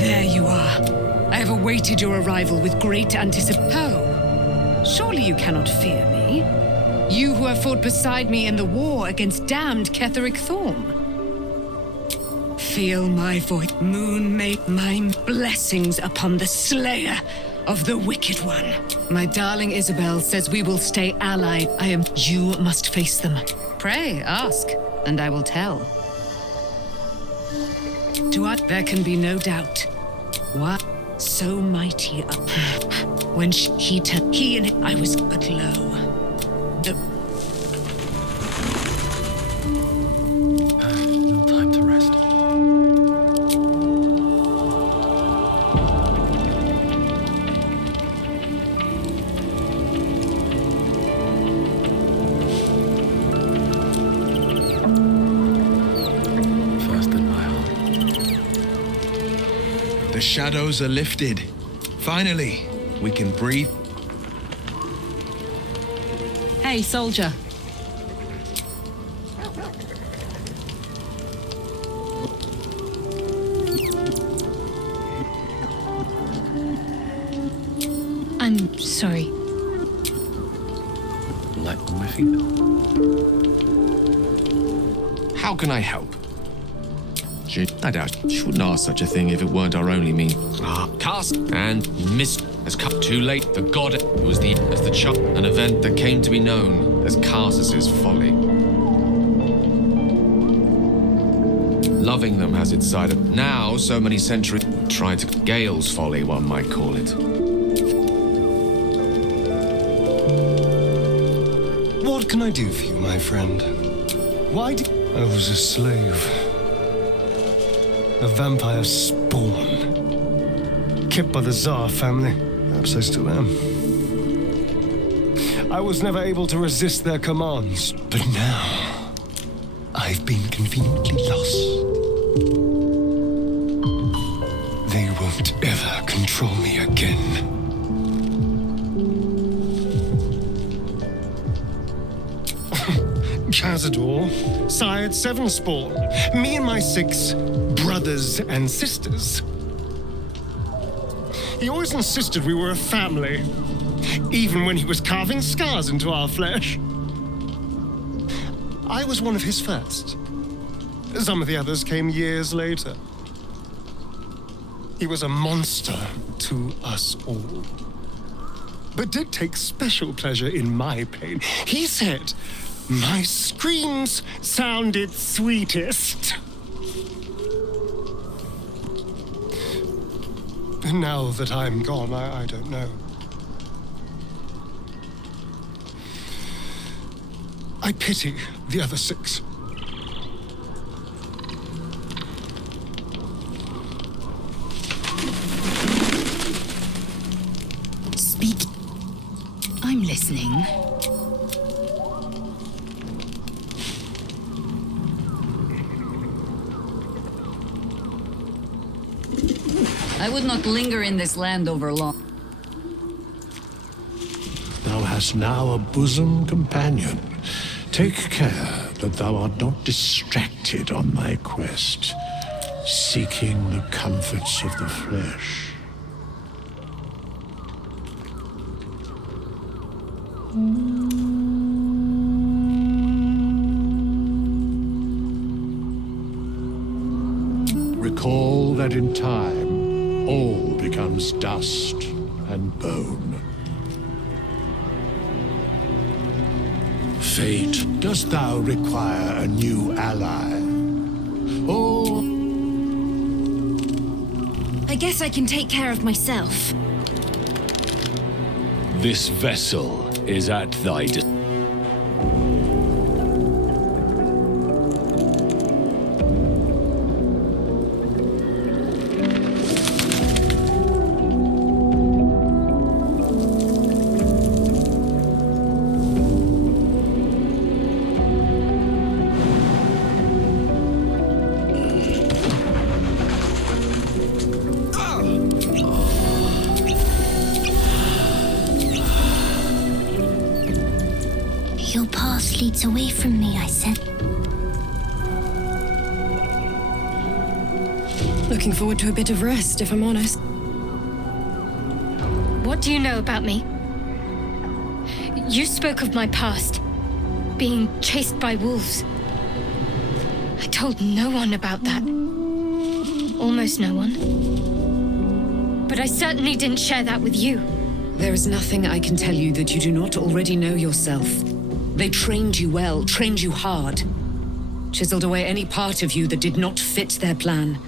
There you are. I have awaited your arrival with great anticipation. Oh, surely you cannot fear me. You who have fought beside me in the war against damned Ketheric Thorm. Feel my voice, Moon Maid, my blessings upon the slayer of the Wicked One. My darling Isabel says we will stay allied. You must face them. Pray, ask, and I will tell. There can be no doubt. What? So mighty up. When he and I was but low. No time to rest. First in my heart. The shadows are lifted. Finally, we can breathe. Hey, soldier. I'm sorry. Light on my feet. How can I help? I doubt she wouldn't ask such a thing if it weren't our only means. Cast and missed has come too late. The god was as the child, an event that came to be known as Karsus's folly. Loving them has its side of now, so many centuries tried to Gale's folly, one might call it. What can I do for you, my friend? Why did... I was a slave. A vampire spawn. Kept by the Tsar family. Perhaps I still am. I was never able to resist their commands. But now, I've been conveniently lost. They won't ever control me again. Cazador sired 7 spawn. Me and my 6 brothers and sisters. He always insisted we were a family, even when he was carving scars into our flesh. I was one of his first. Some of the others came years later. He was a monster to us all, but did take special pleasure in my pain. He said my screams sounded sweetest. And now that I'm gone, I don't know. I pity the other 6. Speak. I'm listening. I would not linger in this land over long. Thou hast now a bosom companion. Take care that thou art not distracted on thy quest, seeking the comforts of the flesh. Recall that in time, all becomes dust and bone. Fate, dost thou require a new ally? Or... I guess I can take care of myself. This vessel is at thy Your path leads away from me, I said. Looking forward to a bit of rest, if I'm honest. What do you know about me? You spoke of my past, being chased by wolves. I told no one about that. Almost no one. But I certainly didn't share that with you. There is nothing I can tell you that you do not already know yourself. They trained you well, trained you hard. Chiseled away any part of you that did not fit their plan.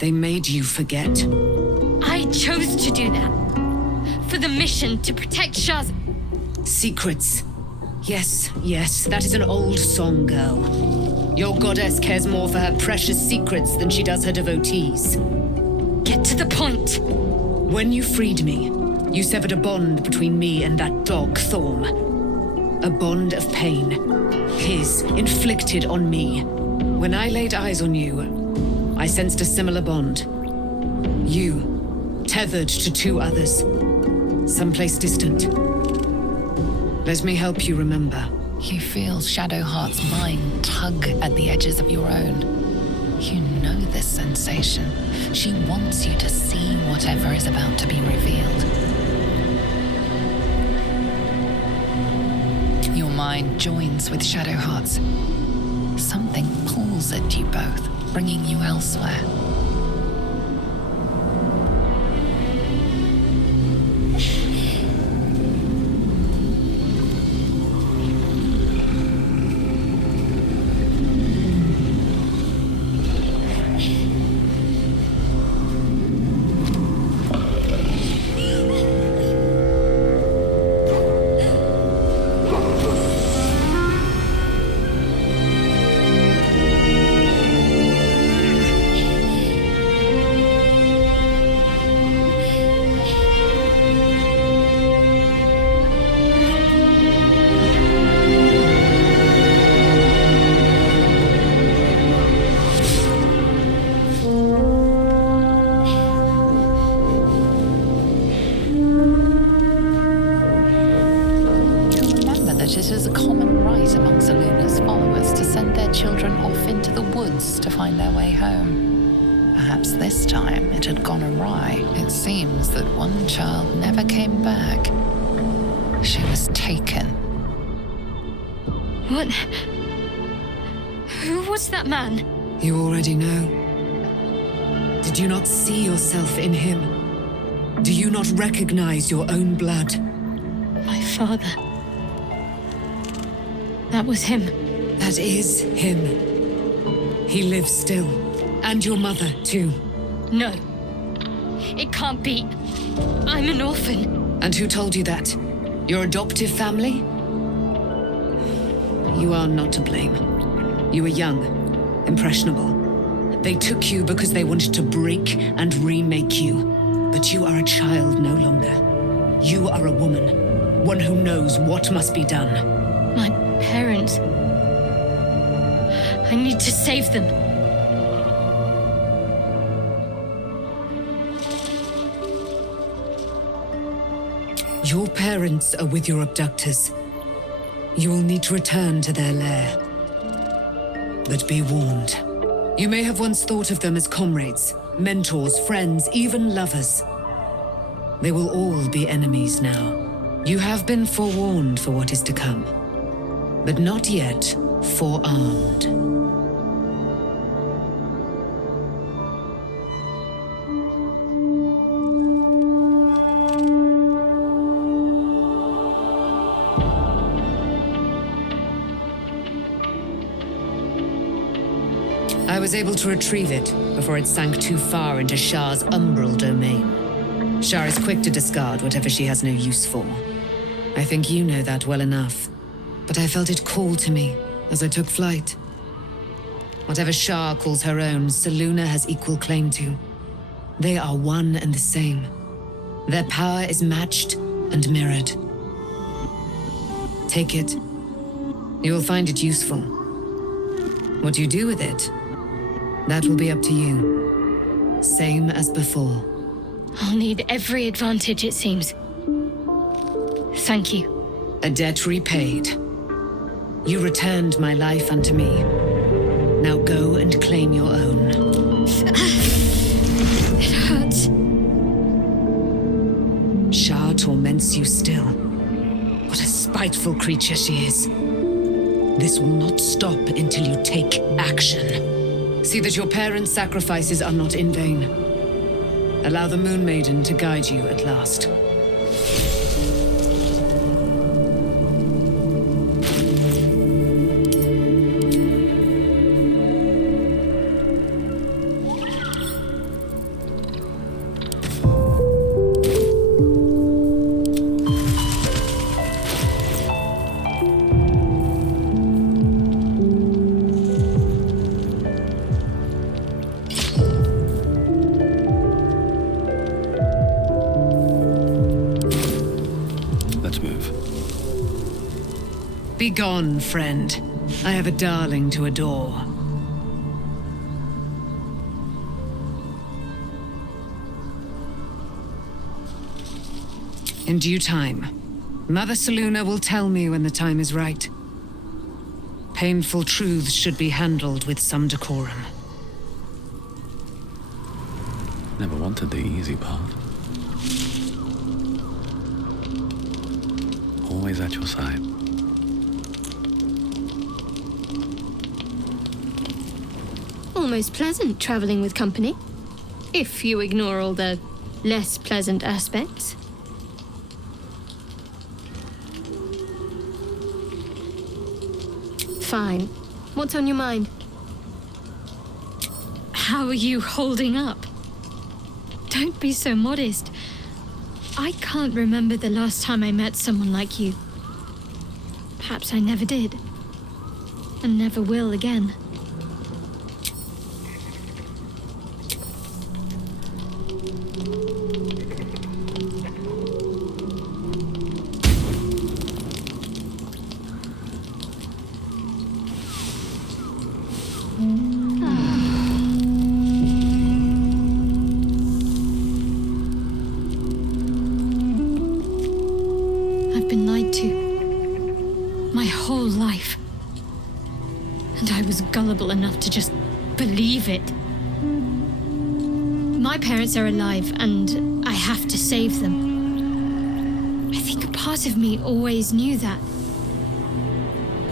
They made you forget. I chose to do that. For the mission to protect Shaz. Secrets. Yes, yes, that is an old song, girl. Your goddess cares more for her precious secrets than she does her devotees. Get to the point. When you freed me, you severed a bond between me and that dog, Thorm. A bond of pain. His, inflicted on me. When I laid eyes on you, I sensed a similar bond. You, tethered to 2 others. Someplace distant. Let me help you remember. You feel Shadowheart's mind tug at the edges of your own. You know this sensation. She wants you to see whatever is about to be revealed. Your mind joins with Shadowheart's. Something pulls at you both, bringing you elsewhere. children off into the woods to find their way home. Perhaps this time it had gone awry. It seems that one child never came back. She was taken. What? Who was that man? You already know. Did you not see yourself in him? Do you not recognize your own blood? My father. That was him. That is him. He lives still. And your mother, too. No. It can't be. I'm an orphan. And who told you that? Your adoptive family? You are not to blame. You were young, impressionable. They took you because they wanted to break and remake you. But you are a child no longer. You are a woman. One who knows what must be done. My parents. I need to save them. Your parents are with your abductors. You will need to return to their lair. But be warned. You may have once thought of them as comrades, mentors, friends, even lovers. They will all be enemies now. You have been forewarned for what is to come, but not yet forearmed. I was able to retrieve it before it sank too far into Shah's umbral domain. Shah is quick to discard whatever she has no use for. I think you know that well enough. But I felt it call to me as I took flight. Whatever Shah calls her own, Selûne has equal claim to. They are one and the same. Their power is matched and mirrored. Take it. You will find it useful. What you do with it, that will be up to you. Same as before. I'll need every advantage, it seems. Thank you. A debt repaid. You returned my life unto me. Now go and claim your own. It hurts. Shah torments you still. What a spiteful creature she is. This will not stop until you take action. See that your parents' sacrifices are not in vain. Allow the Moon Maiden to guide you at last. Be gone, friend. I have a darling to adore. In due time, Mother Selûne will tell me when the time is right. Painful truths should be handled with some decorum. Never wanted the easy part. Always at your side. Almost pleasant traveling with company, if you ignore all the less pleasant aspects. Fine. What's on your mind? How are you holding up? Don't be so modest. I can't remember the last time I met someone like you. Perhaps I never did. And never will again. I've been lied to. My whole life. And I was guilty. gullible enough to just believe it. My parents are alive, and I have to save them. I think a part of me always knew that.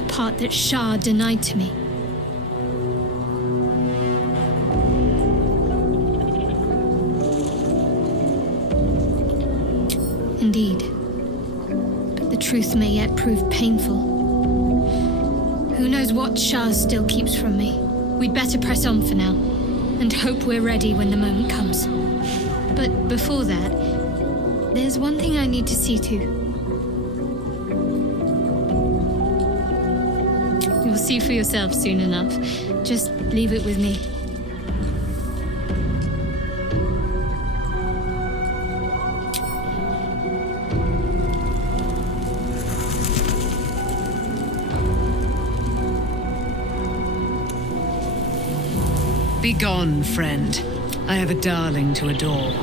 A part that Shah denied to me. Indeed. But the truth may yet prove painful. Who knows what Shah still keeps from me? We'd better press on for now, and hope we're ready when the moment comes. But before that, there's one thing I need to see to. You'll see for yourself soon enough. Just leave it with me. Begone, friend. I have a darling to adore.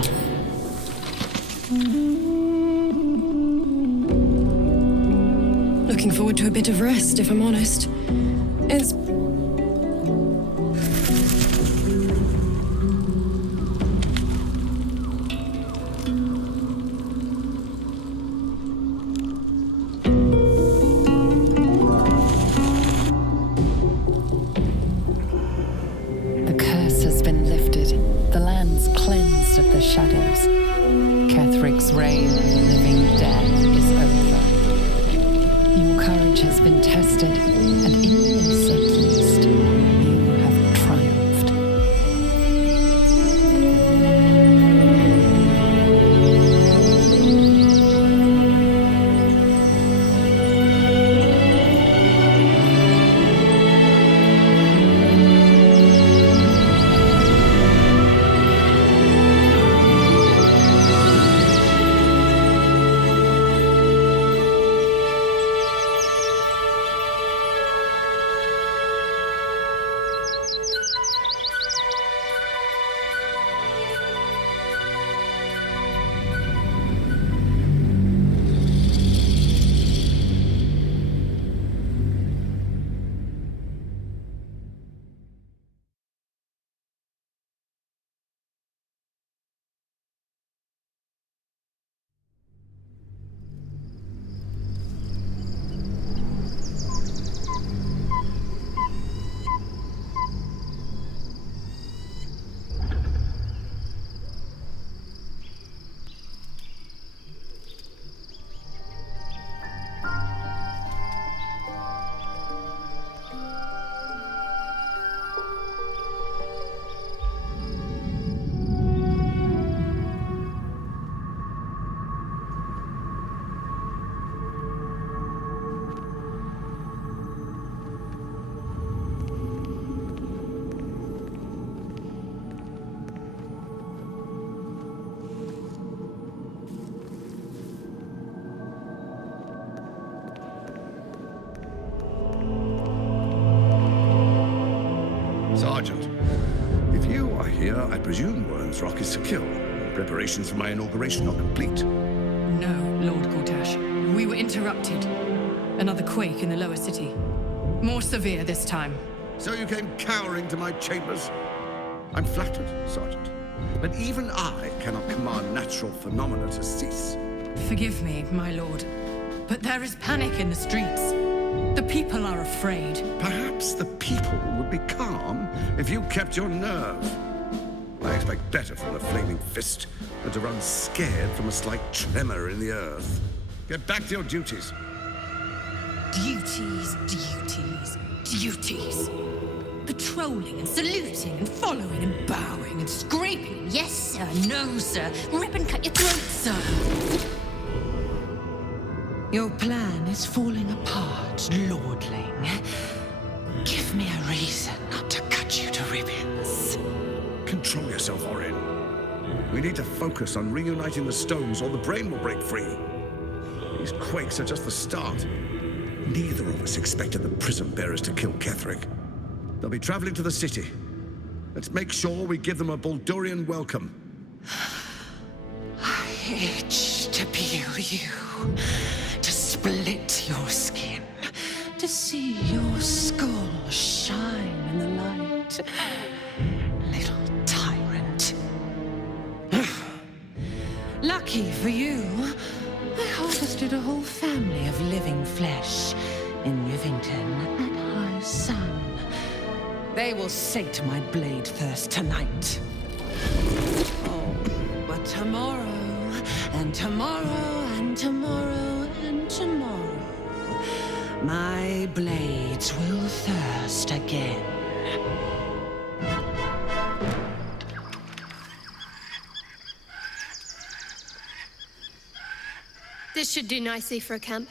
Looking forward to a bit of rest, if I'm honest. It's... The curse has been lifted. The land's cleansed of the shadows. Kethric's reign of the living dead is over. Your courage has been tested, and in this at least, you have triumphed. Sergeant, if you are here, I presume Worm's Rock is secure. Preparations for my inauguration are complete. No, Lord Gortash. We were interrupted. Another quake in the lower city. More severe this time. So you came cowering to my chambers? I'm flattered, Sergeant. But even I cannot command natural phenomena to cease. Forgive me, my lord. But there is panic in the streets. The people are afraid. Perhaps the people would be calm if you kept your nerve. I expect better from the flaming fist than to run scared from a slight tremor in the earth. Get back to your duties. Duties, duties, duties. Patrolling and saluting and following and bowing and scraping. Yes, sir. No, sir. Rip and cut your throat, sir. Your plan is falling apart, lordling. Give me a reason not to cut you to ribbons. Control yourself, Orin. We need to focus on reuniting the stones or the brain will break free. These quakes are just the start. Neither of us expected the prison bearers to kill Ketheric. They'll be traveling to the city. Let's make sure we give them a Baldurian welcome. I itch to peel you, to split your skin, to see your skull shine in the light. Little tyrant. Lucky for you, I harvested a whole family of living flesh in Rivington at high sun. They will sate my blade thirst tonight. Oh, but tomorrow, and tomorrow, and tomorrow, and tomorrow, my blades will thirst again. This should do nicely for a camp.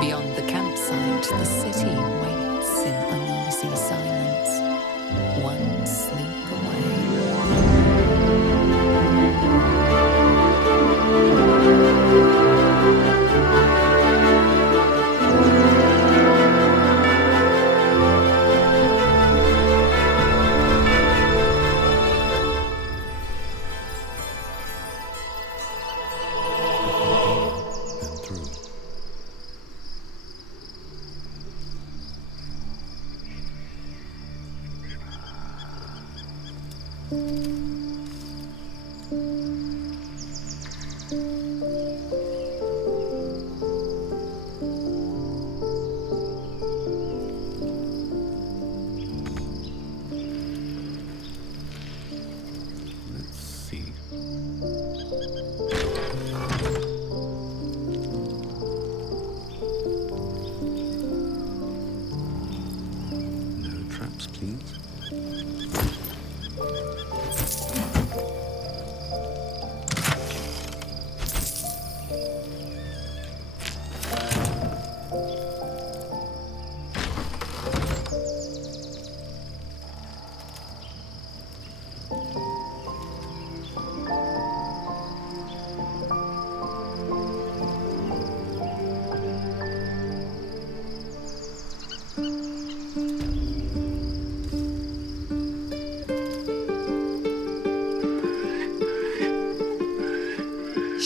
Beyond the campsite, the city waits in uneasy silence. One sleep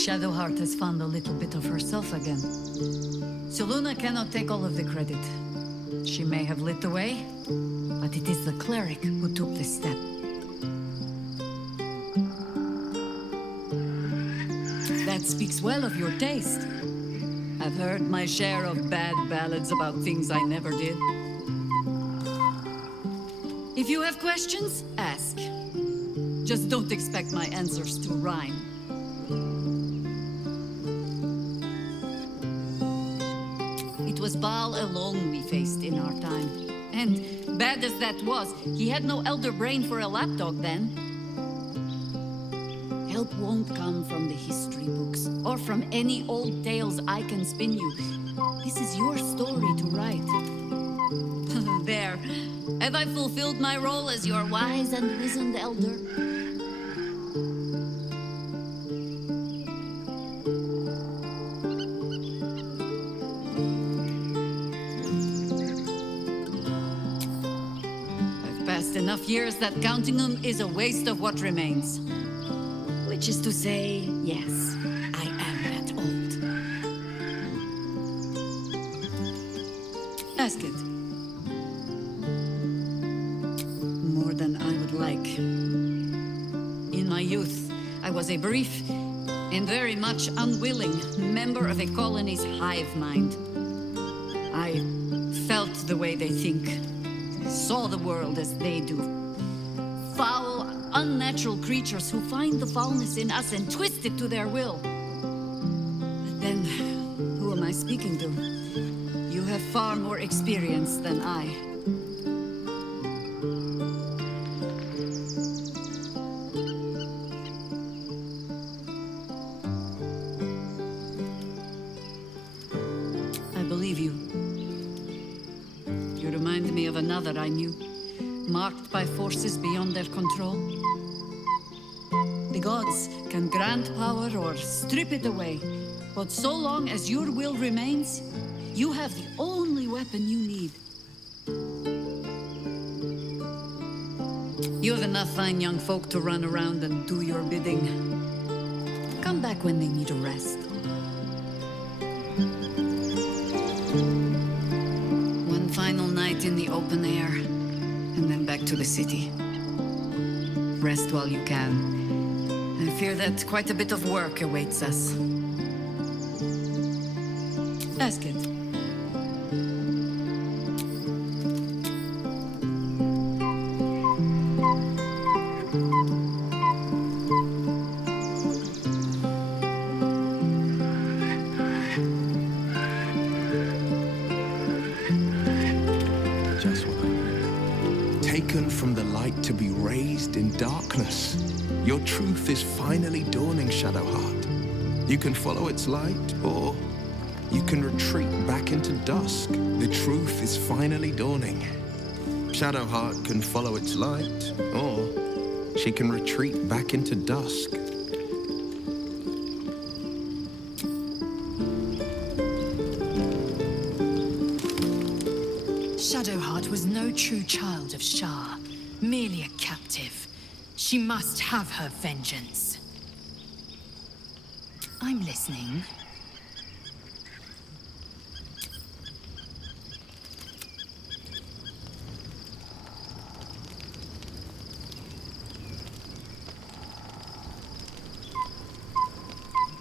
Shadowheart has found a little bit of herself again. Seluna cannot take all of the credit. She may have lit the way, but it is the cleric who took this step. That speaks well of your taste. I've heard my share of bad ballads about things I never did. If you have questions, ask. Just don't expect my answers to rhyme. It was Baal alone we faced in our time. And bad as that was, he had no elder brain for a lapdog then. Help won't come from the history books or from any old tales I can spin you. This is your story to write. There. Have I fulfilled my role as your wise and wizened elder? I've passed enough years that counting them is a waste of what remains. Which is to say, yes, I am that old. Ask it. More than I would like. In my youth, I was a brief and very much unwilling member of a colony's hive mind. I felt the way they think, saw the world as they do. Foul, unnatural creatures who find the foulness in us and twist it to their will. But then, who am I speaking to? You have far more experience than I. another I knew, marked by forces beyond their control. The gods can grant power or strip it away, but so long as your will remains, you have the only weapon you need. You have enough fine young folk to run around and do your bidding. Come back when they need a rest. One final night in the open air, and then back to the city. Rest while you can. I fear that quite a bit of work awaits us. Ask it. Taken from the light to be raised in darkness. Your truth is finally dawning, Shadowheart. You can follow its light, or you can retreat back into dusk. The truth is finally dawning. Shadowheart can follow its light, or she can retreat back into dusk. Shadowheart was no true child of Shah, merely a captive. She must have her vengeance. I'm listening.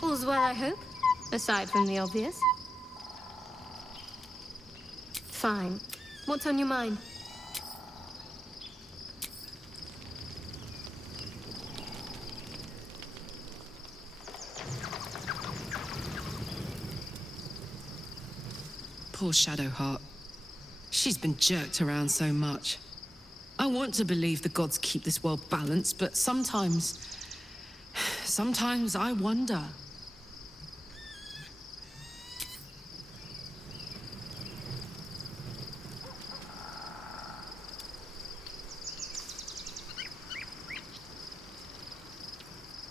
All's well, I hope, aside from the obvious. Fine. What's on your mind? Poor Shadowheart. She's been jerked around so much. I want to believe the gods keep this world balanced, but sometimes I wonder.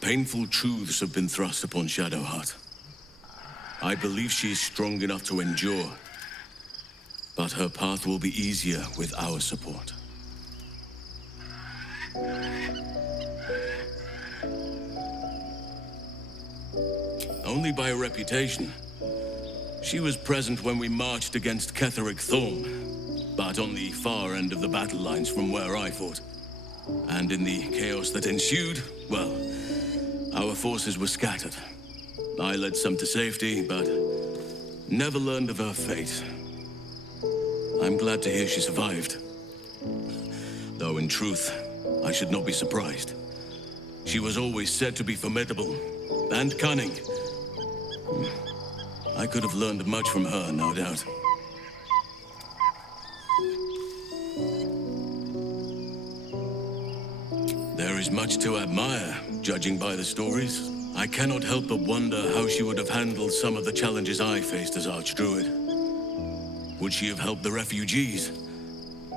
Painful truths have been thrust upon Shadowheart. I believe she is strong enough to endure, but her path will be easier with our support. Only by reputation. She was present when we marched against Ketheric Thorm, but on the far end of the battle lines from where I fought. And in the chaos that ensued, well, our forces were scattered. I led some to safety, but never learned of her fate. I'm glad to hear she survived. Though in truth, I should not be surprised. She was always said to be formidable and cunning. I could have learned much from her, no doubt. There is much to admire, judging by the stories. I cannot help but wonder how she would have handled some of the challenges I faced as Archdruid. Would she have helped the refugees?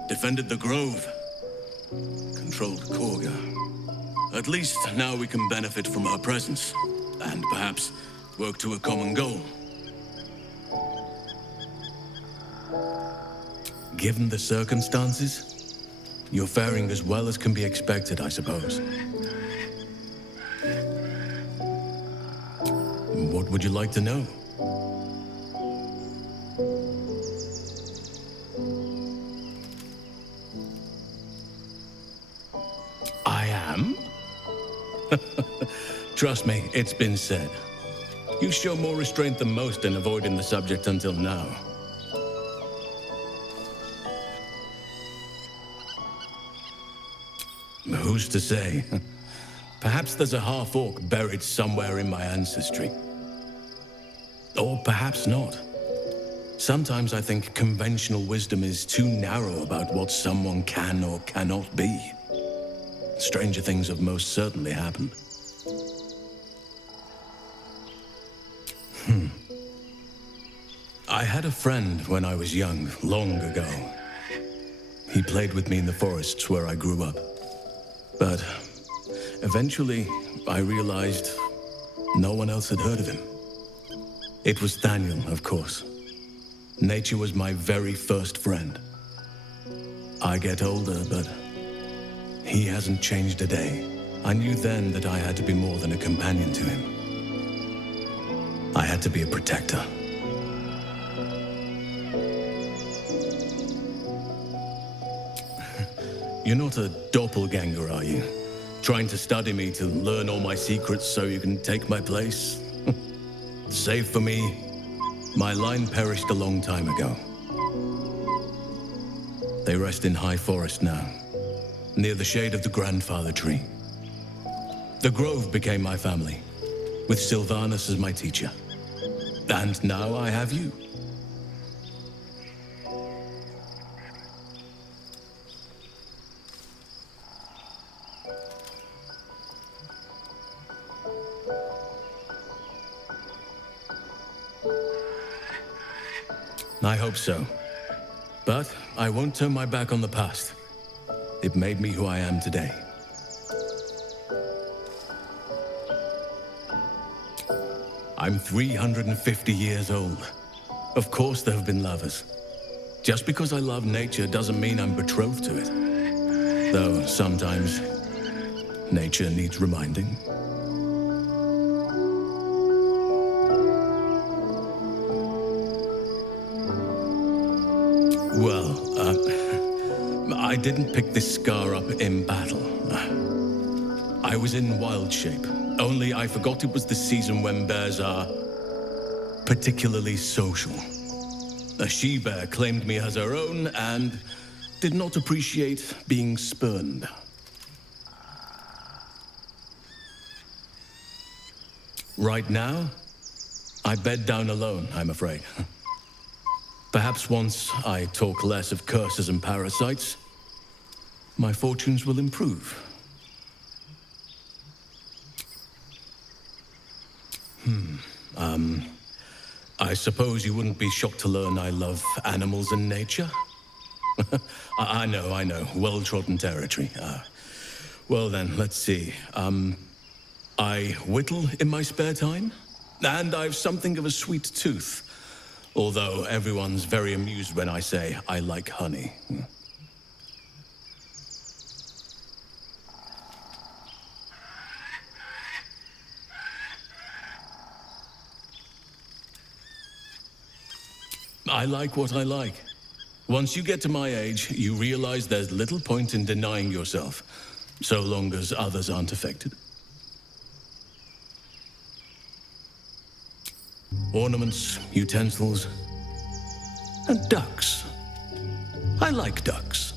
Defended the Grove? Controlled Korga? At least now we can benefit from her presence, and perhaps work to a common goal. Given the circumstances, you're faring as well as can be expected, I suppose. What would you like to know? I am? Trust me, it's been said. You show more restraint than most in avoiding the subject until now. Who's to say? Perhaps there's a half-orc buried somewhere in my ancestry. Or perhaps not. Sometimes I think conventional wisdom is too narrow about what someone can or cannot be. Stranger things have most certainly happened. I had a friend when I was young, long ago. He played with me in the forests where I grew up. But eventually, I realized no one else had heard of him. It was Daniel, of course. Nature was my very first friend. I get older, but he hasn't changed a day. I knew then that I had to be more than a companion to him. I had to be a protector. You're not a doppelganger, are you? Trying to study me to learn all my secrets so you can take my place? Save for me, my line perished a long time ago. They rest in high forest now, near the shade of the grandfather tree. The grove became my family, with Sylvanus as my teacher. And now I have you. I hope so. But I won't turn my back on the past. It made me who I am today. I'm 350 years old. Of course there have been lovers. Just because I love nature doesn't mean I'm betrothed to it. Though sometimes nature needs reminding. Well, I didn't pick this scar up in battle. I was in wild shape. Only I forgot it was the season when bears are particularly social. A she-bear claimed me as her own and did not appreciate being spurned. Right now, I bed down alone, I'm afraid. Perhaps once I talk less of curses and parasites, my fortunes will improve. I suppose you wouldn't be shocked to learn I love animals and nature? I know, well-trodden territory. Well then, let's see. I whittle in my spare time, and I've something of a sweet tooth. Although everyone's very amused when I say I like honey. I like what I like. Once you get to my age, you realize there's little point in denying yourself, so long as others aren't affected. Ornaments, utensils, and ducks. I like ducks.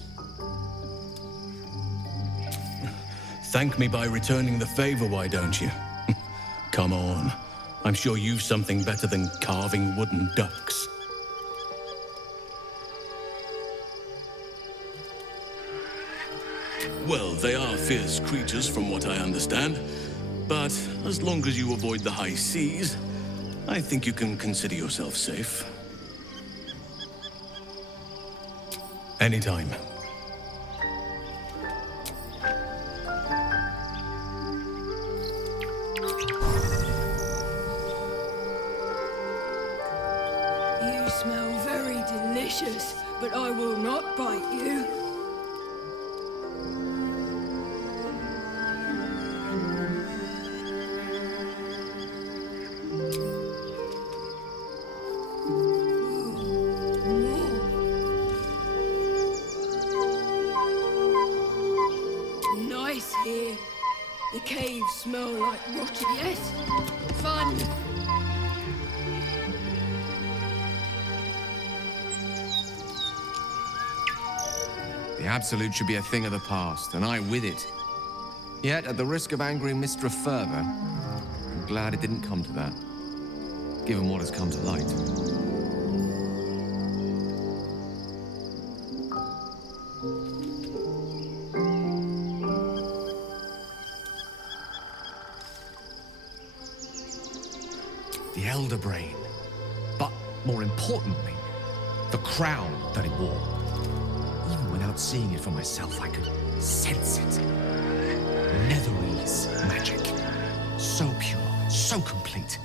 Thank me by returning the favor, why don't you? Come on. I'm sure you've something better than carving wooden ducks. Well, they are fierce creatures from what I understand. But as long as you avoid the high seas, I think you can consider yourself safe. Anytime. You smell very delicious, but I will not bite you. Nice here. The caves smell like rotted. Yes, fun. The Absolute should be a thing of the past, and I with it. Yet, at the risk of angering Mistra further, I'm glad it didn't come to that, given what has come to light. The Elder Brain, but more importantly, the crown that it wore. Even when without seeing it for myself, I could sense it. Netherese magic. So pure, so complete.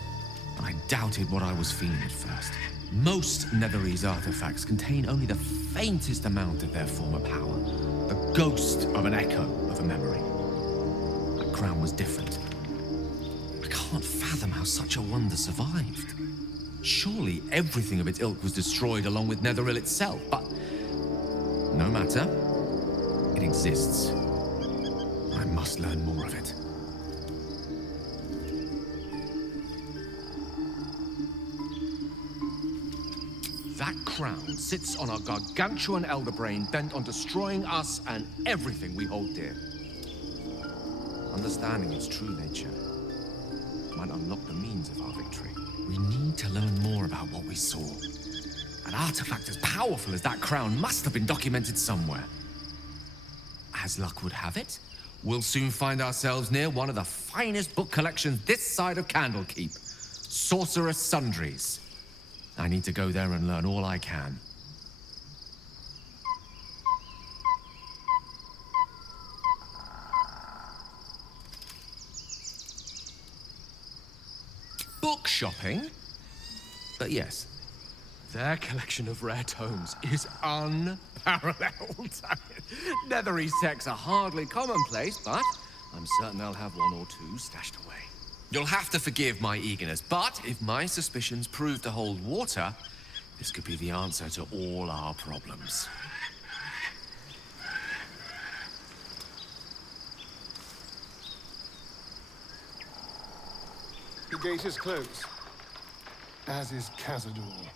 But I doubted what I was feeling at first. Most Netherese artifacts contain only the faintest amount of their former power. The ghost of an echo of a memory. That crown was different. I can't fathom how such a wonder survived. Surely everything of its ilk was destroyed along with Netheril itself, but no matter. It exists. I must learn more of it. That crown sits on a gargantuan elder brain bent on destroying us and everything we hold dear. Understanding its true nature might unlock the means of our victory. We need to learn more about what we saw. An artifact as powerful as that crown must have been documented somewhere. As luck would have it, we'll soon find ourselves near one of the finest book collections this side of Candlekeep. Sorcerous Sundries. I need to go there and learn all I can. Book shopping? But yes, their collection of rare tomes is unparalleled. Netherese texts are hardly commonplace, but I'm certain they'll have one or two stashed away. You'll have to forgive my eagerness, but if my suspicions prove to hold water, this could be the answer to all our problems. The gate is closed, as is Cazador.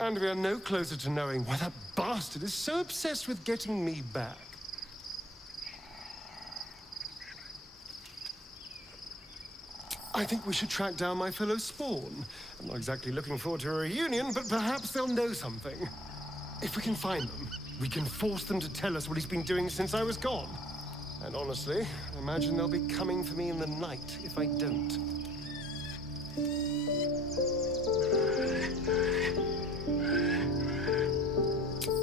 And we are no closer to knowing why that bastard is so obsessed with getting me back. I think we should track down my fellow Spawn. I'm not exactly looking forward to a reunion, but perhaps they'll know something. If we can find them, we can force them to tell us what he's been doing since I was gone. And honestly, I imagine they'll be coming for me in the night if I don't.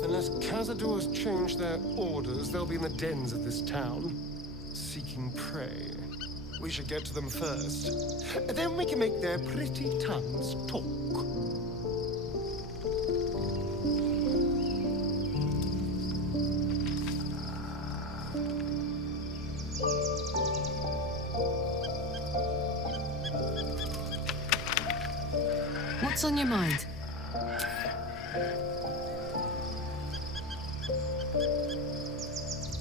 Unless Cazador's changed their orders, they'll be in the dens of this town, seeking prey. We should get to them first. Then we can make their pretty tongues talk. What's on your mind?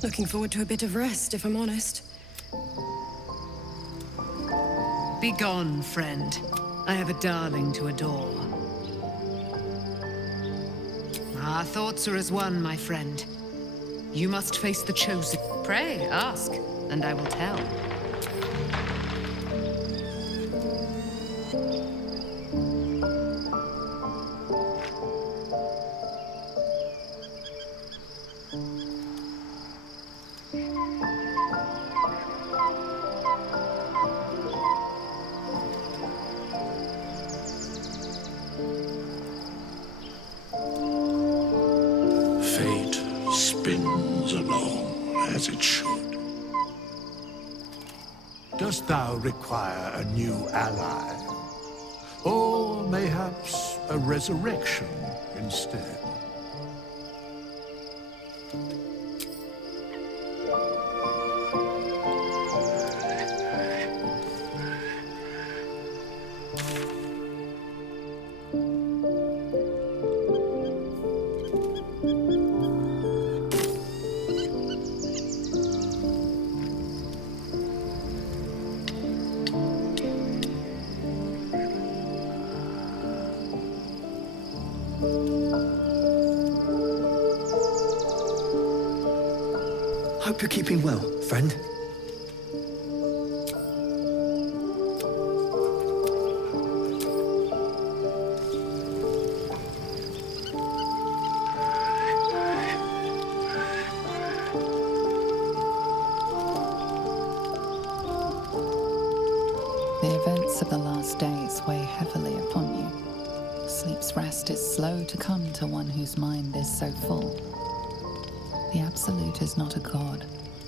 Looking forward to a bit of rest, if I'm honest. Begone, friend. I have a darling to adore. Our thoughts are as one, my friend. You must face the chosen. Pray, ask, and I will tell. Fate spins along as it should. Dost thou require a new ally? Or mayhaps a resurrection instead? Hope you're keeping well, friend. The events of the last days weigh heavily upon you. Sleep's rest is slow to come to one whose mind is so full. The Absolute is not a god,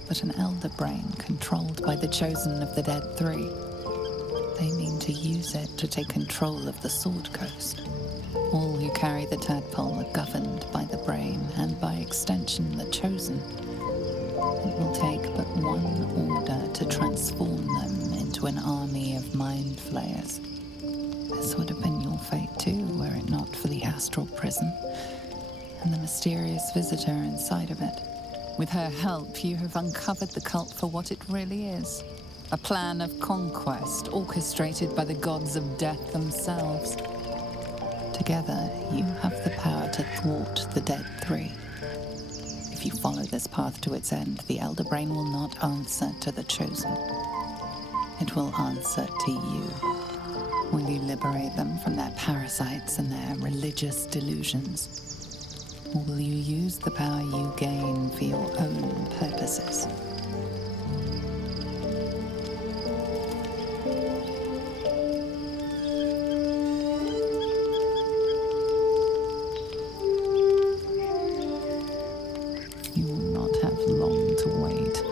but an elder brain controlled by the chosen of the Dead Three. They mean to use it to take control of the Sword Coast. All who carry the tadpole are governed by the brain, and by extension the chosen. It will take but one order to transform them into an army of mind flayers. This would have been your fate too, were it not for the astral prison and the mysterious visitor inside of it. With her help, you have uncovered the cult for what it really is. A plan of conquest orchestrated by the gods of death themselves. Together, you have the power to thwart the Dead Three. If you follow this path to its end, the Elder Brain will not answer to the Chosen. It will answer to you. Will you liberate them from their parasites and their religious delusions? Or will you use the power you gain for your own purposes? You will not have long to wait.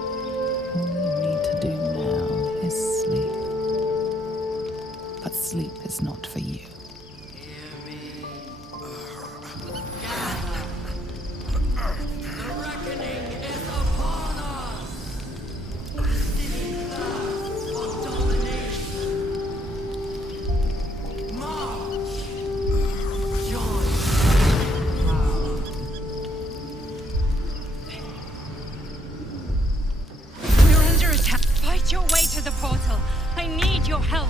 All you need to do now is sleep. But sleep is not for you. Your way to the portal. I need your help.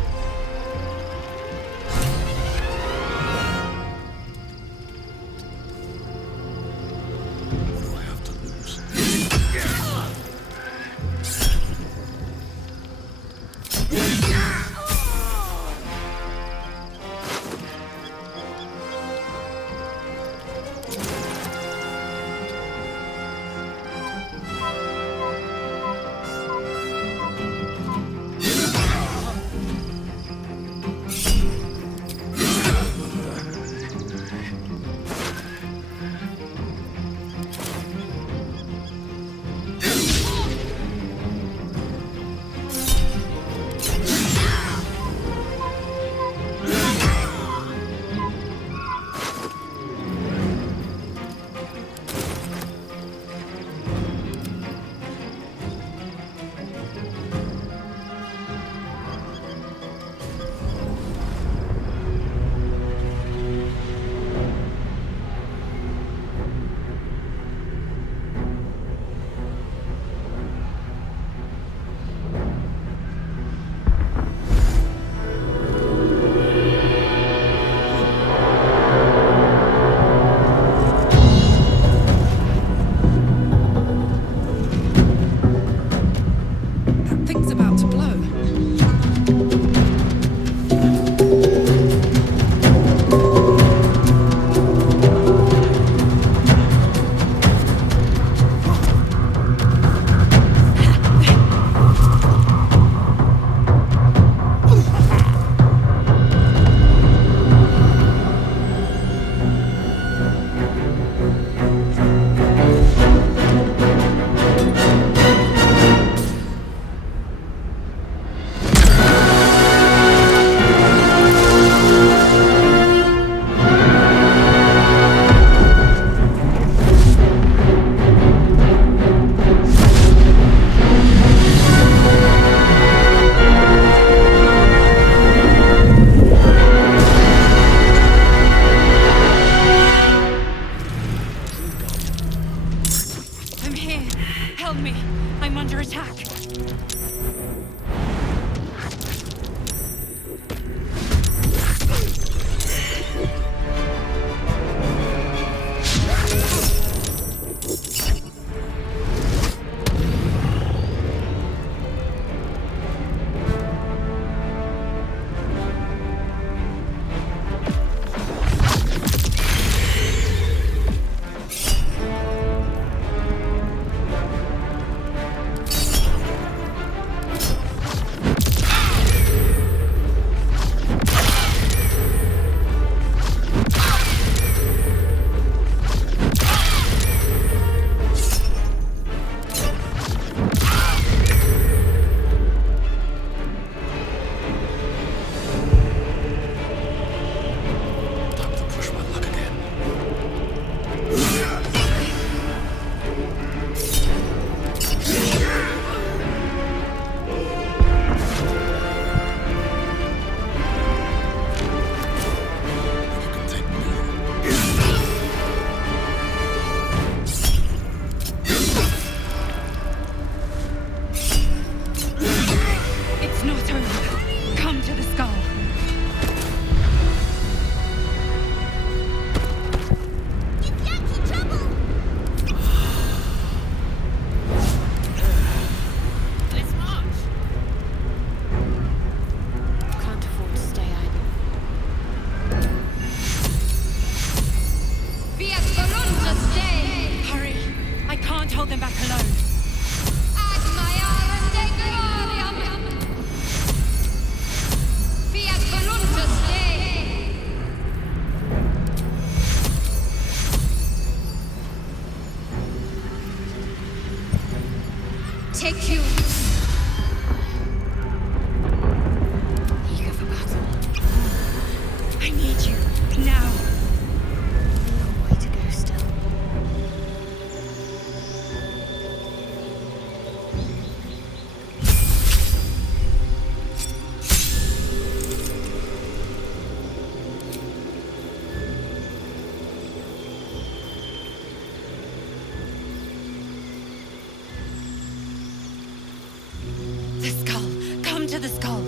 What do I have to lose? to the skull.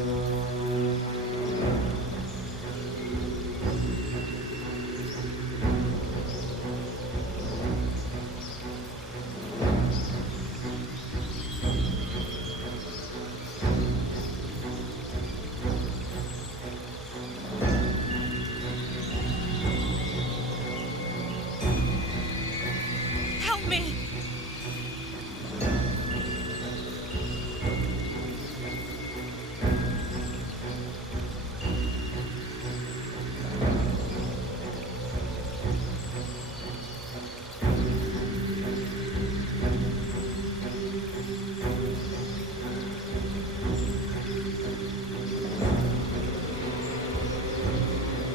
Help me!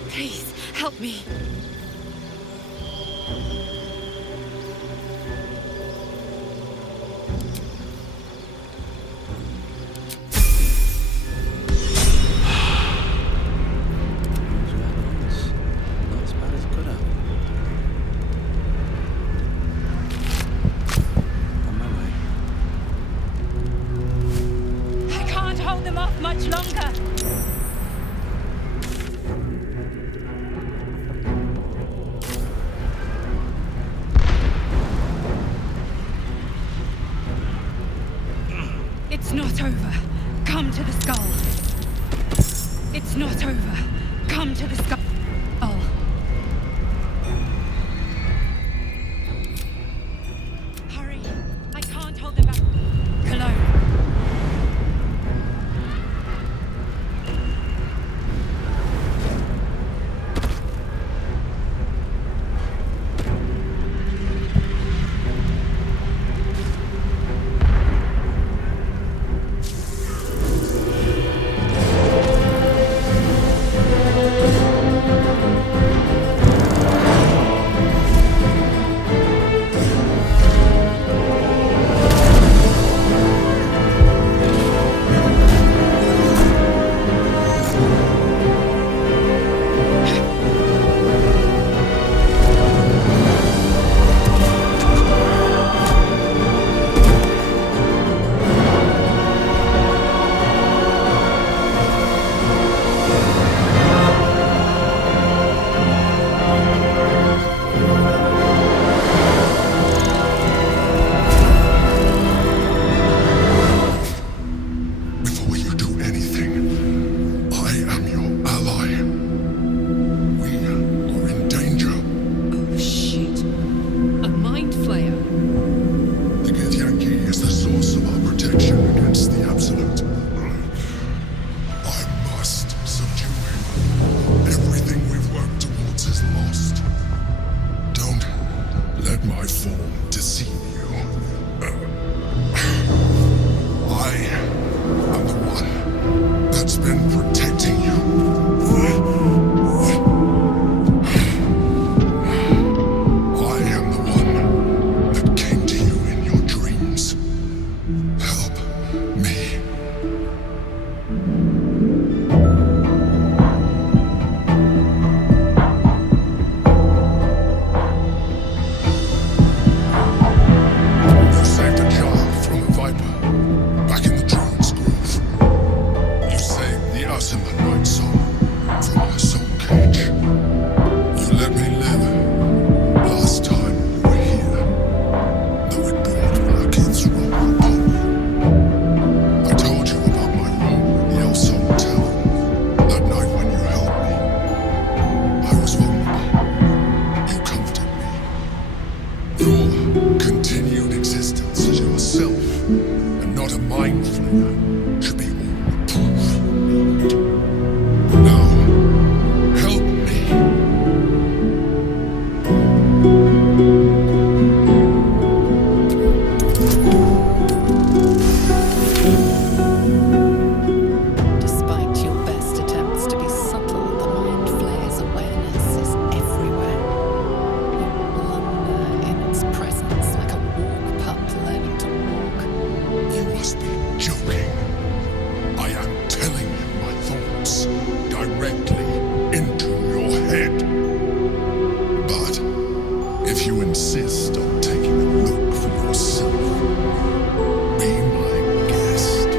Please, help me. Not as bad as it could have. On my way. I can't hold them off much longer. It's not over. Come to the skull. It's not over. Come to the skull. Hurry. I can't hold them back. Cologne. Before you do anything, I am your ally. We are in danger. Oh, shit. A mind flayer. The Githyanki is the source of our protection against the Absolute. I must subdue him. Everything we've worked towards is lost. Don't let my form deceive you. I am the one that's been protecting you. I am the one that came to you in your dreams. Help me. You saved a child from a viper back in the Druid's Grove. You saved the Asima Night Song from my soul cage. You let me live last time you were here, though it brought Valakith's wrath upon me. I told you about my role in the Elsong Tower that night when you helped me. I was vulnerable. You comforted me. Your continued existence as yourself and not a mind flayer should be all the proof you need. Now, help me. Despite your best attempts to be subtle, the mind flayer's awareness is everywhere. You blunder in its presence like a walk pup learning to walk. You must be joking. I am telling you my thoughts directly into your head. But if you insist on taking a look for yourself, be my guest.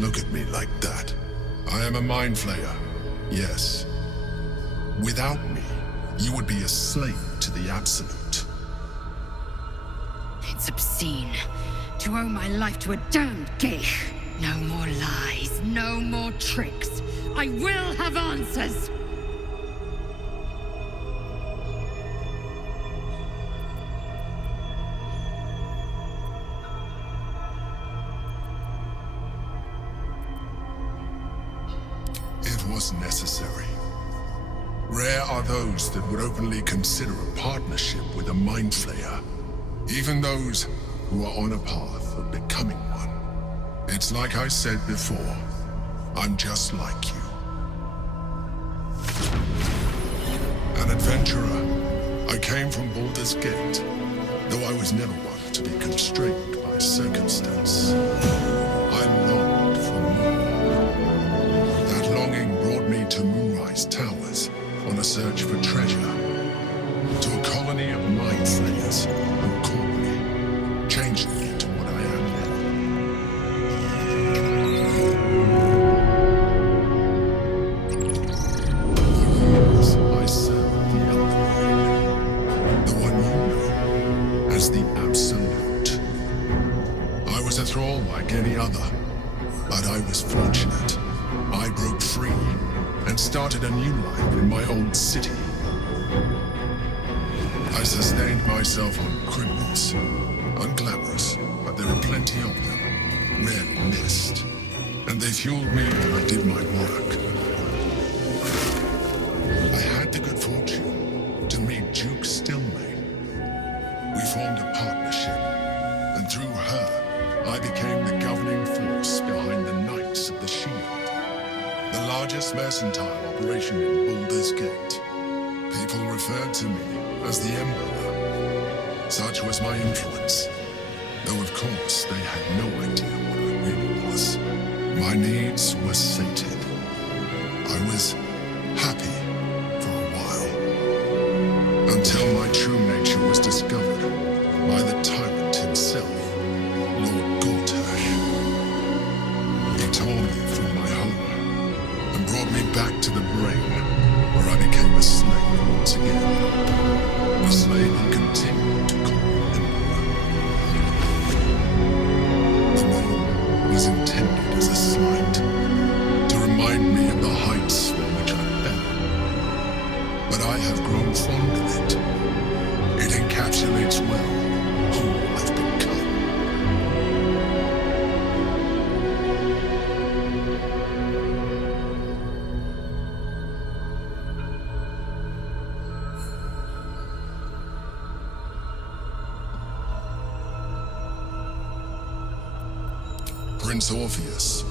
look at me like that. I am a mind flayer, yes. Without me, you would be a slave to the Absolute. It's obscene to owe my life to a damned geich. No more lies, no more tricks. I will have answers! It was necessary. Rare are those that would openly consider a partnership with a mind flayer. Even those who are on a path of becoming one. It's like I said before, I'm just like you. An adventurer, I came from Baldur's Gate, though I was never one to be constrained by circumstance. I longed for more. That longing brought me to Moonrise Towers on a search for treasure, to a colony of mind flayers who caught me, changed me into what I am now. I served the Elder Brain, the one you know as the Absolute. I was a thrall like any other, but I was fortunate. I broke free and started a new life in my old city. I sustained myself on criminals. Unglamorous, but there are plenty of them, rarely missed. And they fueled me while I did my work. I had the good fortune to meet Duke Stillmain. We formed a partnership, and through her, I became the governing force behind the Knights of the Shield, the largest mercantile operation in Baldur's Gate. People referred to me as the Emperor. Such was my influence, though of course they had no idea what I really was. My needs were sated. I was happy for a while, until my true nature was discovered by the tyrant himself, Lord Gortash. He tore me from my home and brought me back to the Brain, where I became a slave once again. A slave he continued to call Emperor. The name was intended as a slight, to remind me of the heights from which I fell. But I have grown fond of it. It encapsulates well who I've become. Prince Orpheus,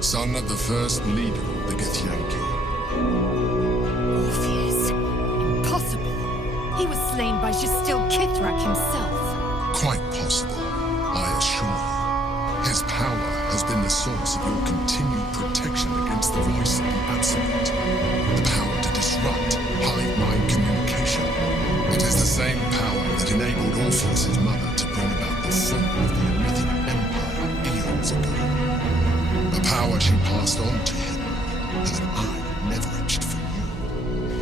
son of the first leader of the Githyanki. Orpheus? Impossible. He was slain by Justil Kithrak himself. Quite possible, I assure you. His power has been the source of your continued protection against the voice of the Absolute. The power to disrupt hive mind communication. It is the same power that enabled Orpheus' mother to bring about the fall of the Emethian Empire eons ago. A power she passed on to him, and that I leveraged for you.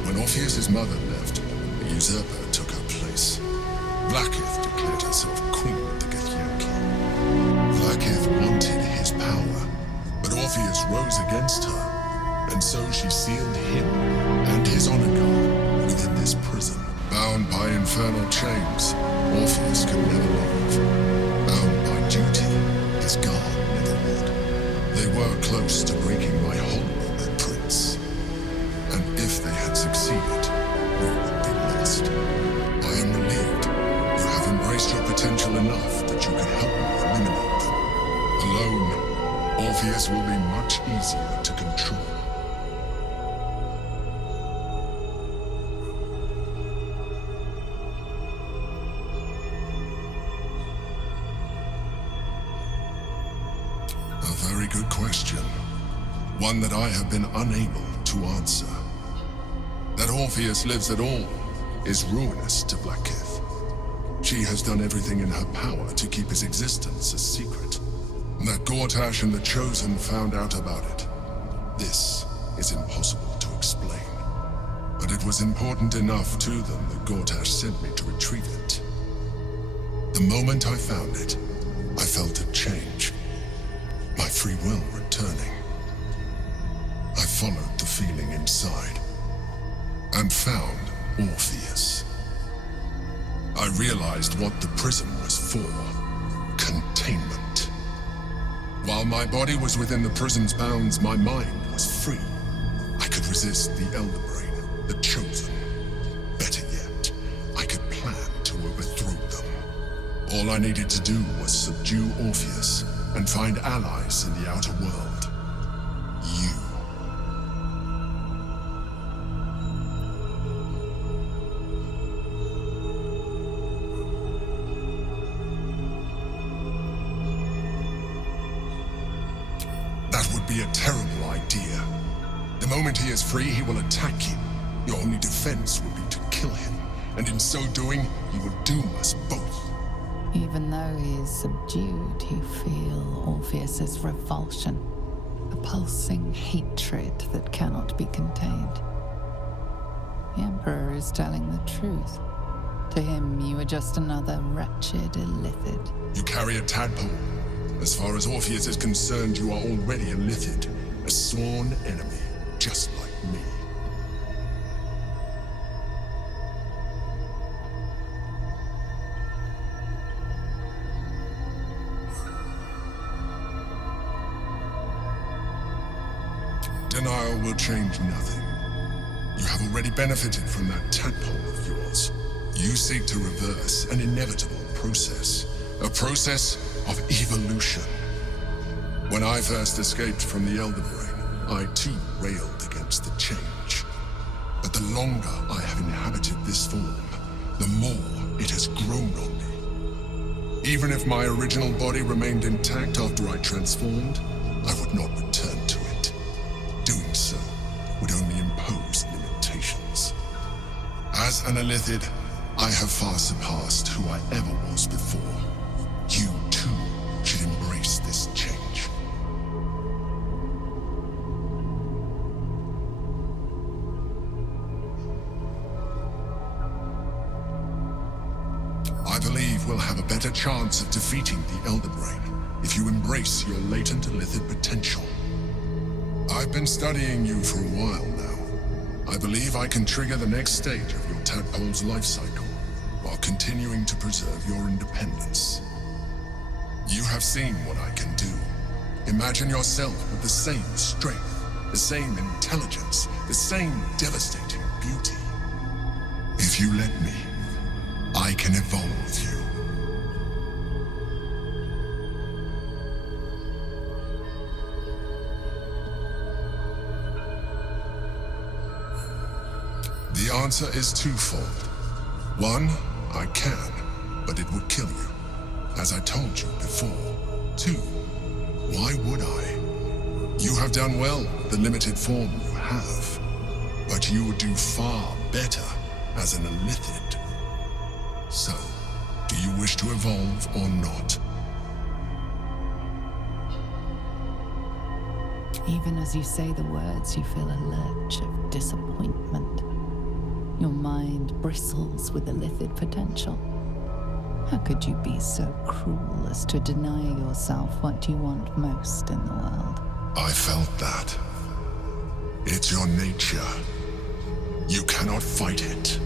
When Orpheus' mother left, the usurper took her place. Blackith declared herself queen of the Githyanki. Blackith wanted his power, but Orpheus rose against her, and so she sealed him and his honor guard within this prison. Bound by infernal chains, Orpheus could never leave. Bound by duty, his guard never would. They were close to breaking my hold on that prince. And if they had succeeded, we would be lost. I am relieved you have embraced your potential enough that you can help me eliminate them. Alone, Orpheus will be much easier to control. A very good question. One that I have been unable to answer. That Orpheus lives at all is ruinous to Blackith. She has done everything in her power to keep his existence a secret. That Gortash and the Chosen found out about it. This is impossible to explain. But it was important enough to them that Gortash sent me to retrieve it. The moment I found it, I felt a change. My free will returning. I followed the feeling inside and found Orpheus. I realized what the prism was for. Containment. While my body was within the prism's bounds, my mind was free. I could resist the Elder Brain, the Chosen. Better yet, I could plan to overthrow them. All I needed to do was subdue Orpheus and find allies in the outer world. You. That would be a terrible idea. The moment he is free, he will attack you. Your only defense will be to kill him, and in so doing, you will doom us both. Even though he is subdued, you feel Orpheus's revulsion, a pulsing hatred that cannot be contained. The Emperor is telling the truth. To him, you are just another wretched illithid. You carry a tadpole. As far as Orpheus is concerned, you are already a illithid, a sworn enemy, just like me. Denial will change nothing. You have already benefited from that tadpole of yours. You seek to reverse an inevitable process. A process of evolution. When I first escaped from the Elder Brain, I too railed against the change. But the longer I have inhabited this form, the more it has grown on me. Even if my original body remained intact after I transformed, I would not return to it. Doing so would only impose limitations. As an illithid, I have far surpassed who I ever was before. You, too, should embrace this change. I believe we'll have a better chance of defeating the Elder Brain if you embrace your latent illithid potential. I've been studying you for a while now. I believe I can trigger the next stage of your tadpole's life cycle while continuing to preserve your independence. You have seen what I can do. Imagine yourself with the same strength, the same intelligence, the same devastating beauty. If you let me, I can evolve you. The answer is twofold. One, I can, but it would kill you. As I told you before. Two, why would I? You have done well with the limited form you have, but you would do far better as an illithid. So, do you wish to evolve or not? Even as you say the words, you feel a lurch of disappointment. Your mind bristles with illithid potential. How could you be so cruel as to deny yourself what you want most in the world? I felt that. It's your nature. You cannot fight it.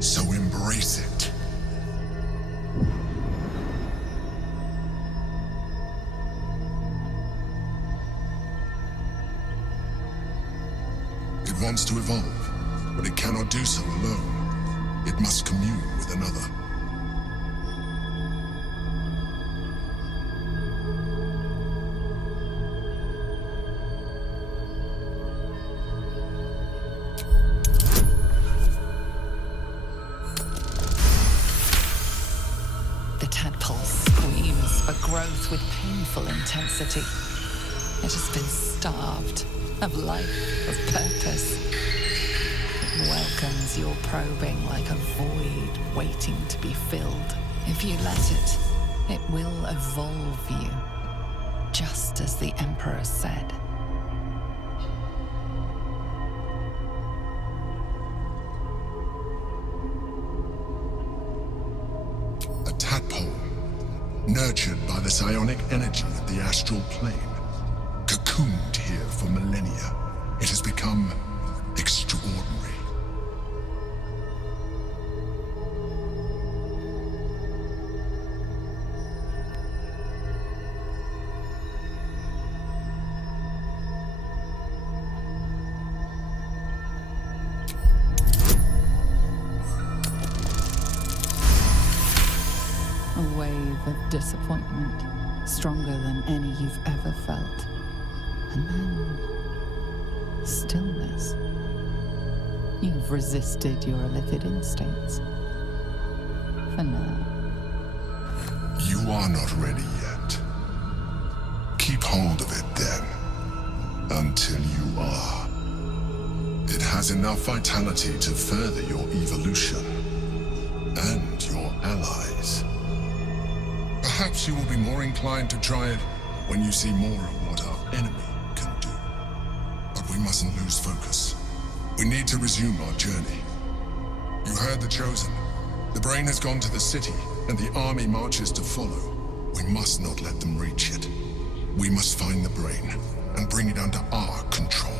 So embrace it. It wants to evolve, but it cannot do so alone. It must commune with another. With painful intensity. It has been starved of life, of purpose. It welcomes your probing like a void waiting to be filled. If you let it, it will evolve you. just as the Emperor said. A tadpole, nurtured by the psionic energy of the astral plane, cocooned here for millennia. It has become extraordinary. A wave of disappointment, stronger than any you've ever felt. And then stillness. You've resisted your illithid instincts. For now. You are not ready yet. Keep hold of it then, until you are. It has enough vitality to further your evolution, and your allies. Perhaps you will be more inclined to try it when you see more of what our enemy can do. But we mustn't lose focus. We need to resume our journey. You heard the Chosen. The brain has gone to the city, and the army marches to follow. We must not let them reach it. We must find the brain and bring it under our control.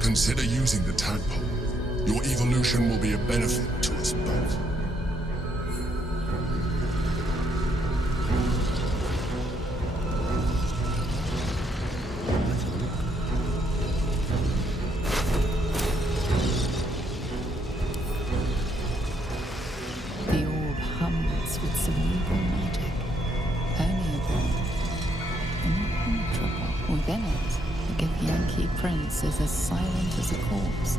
Consider using the tadpole. Your evolution will be a benefit to us both. The orb hums with cerebral magic, permeable, impenetrable. Within it, the Githyanki prince is as silent as a corpse,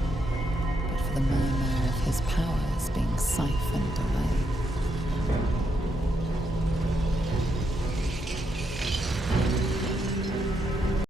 but for the murmur of his powers being siphoned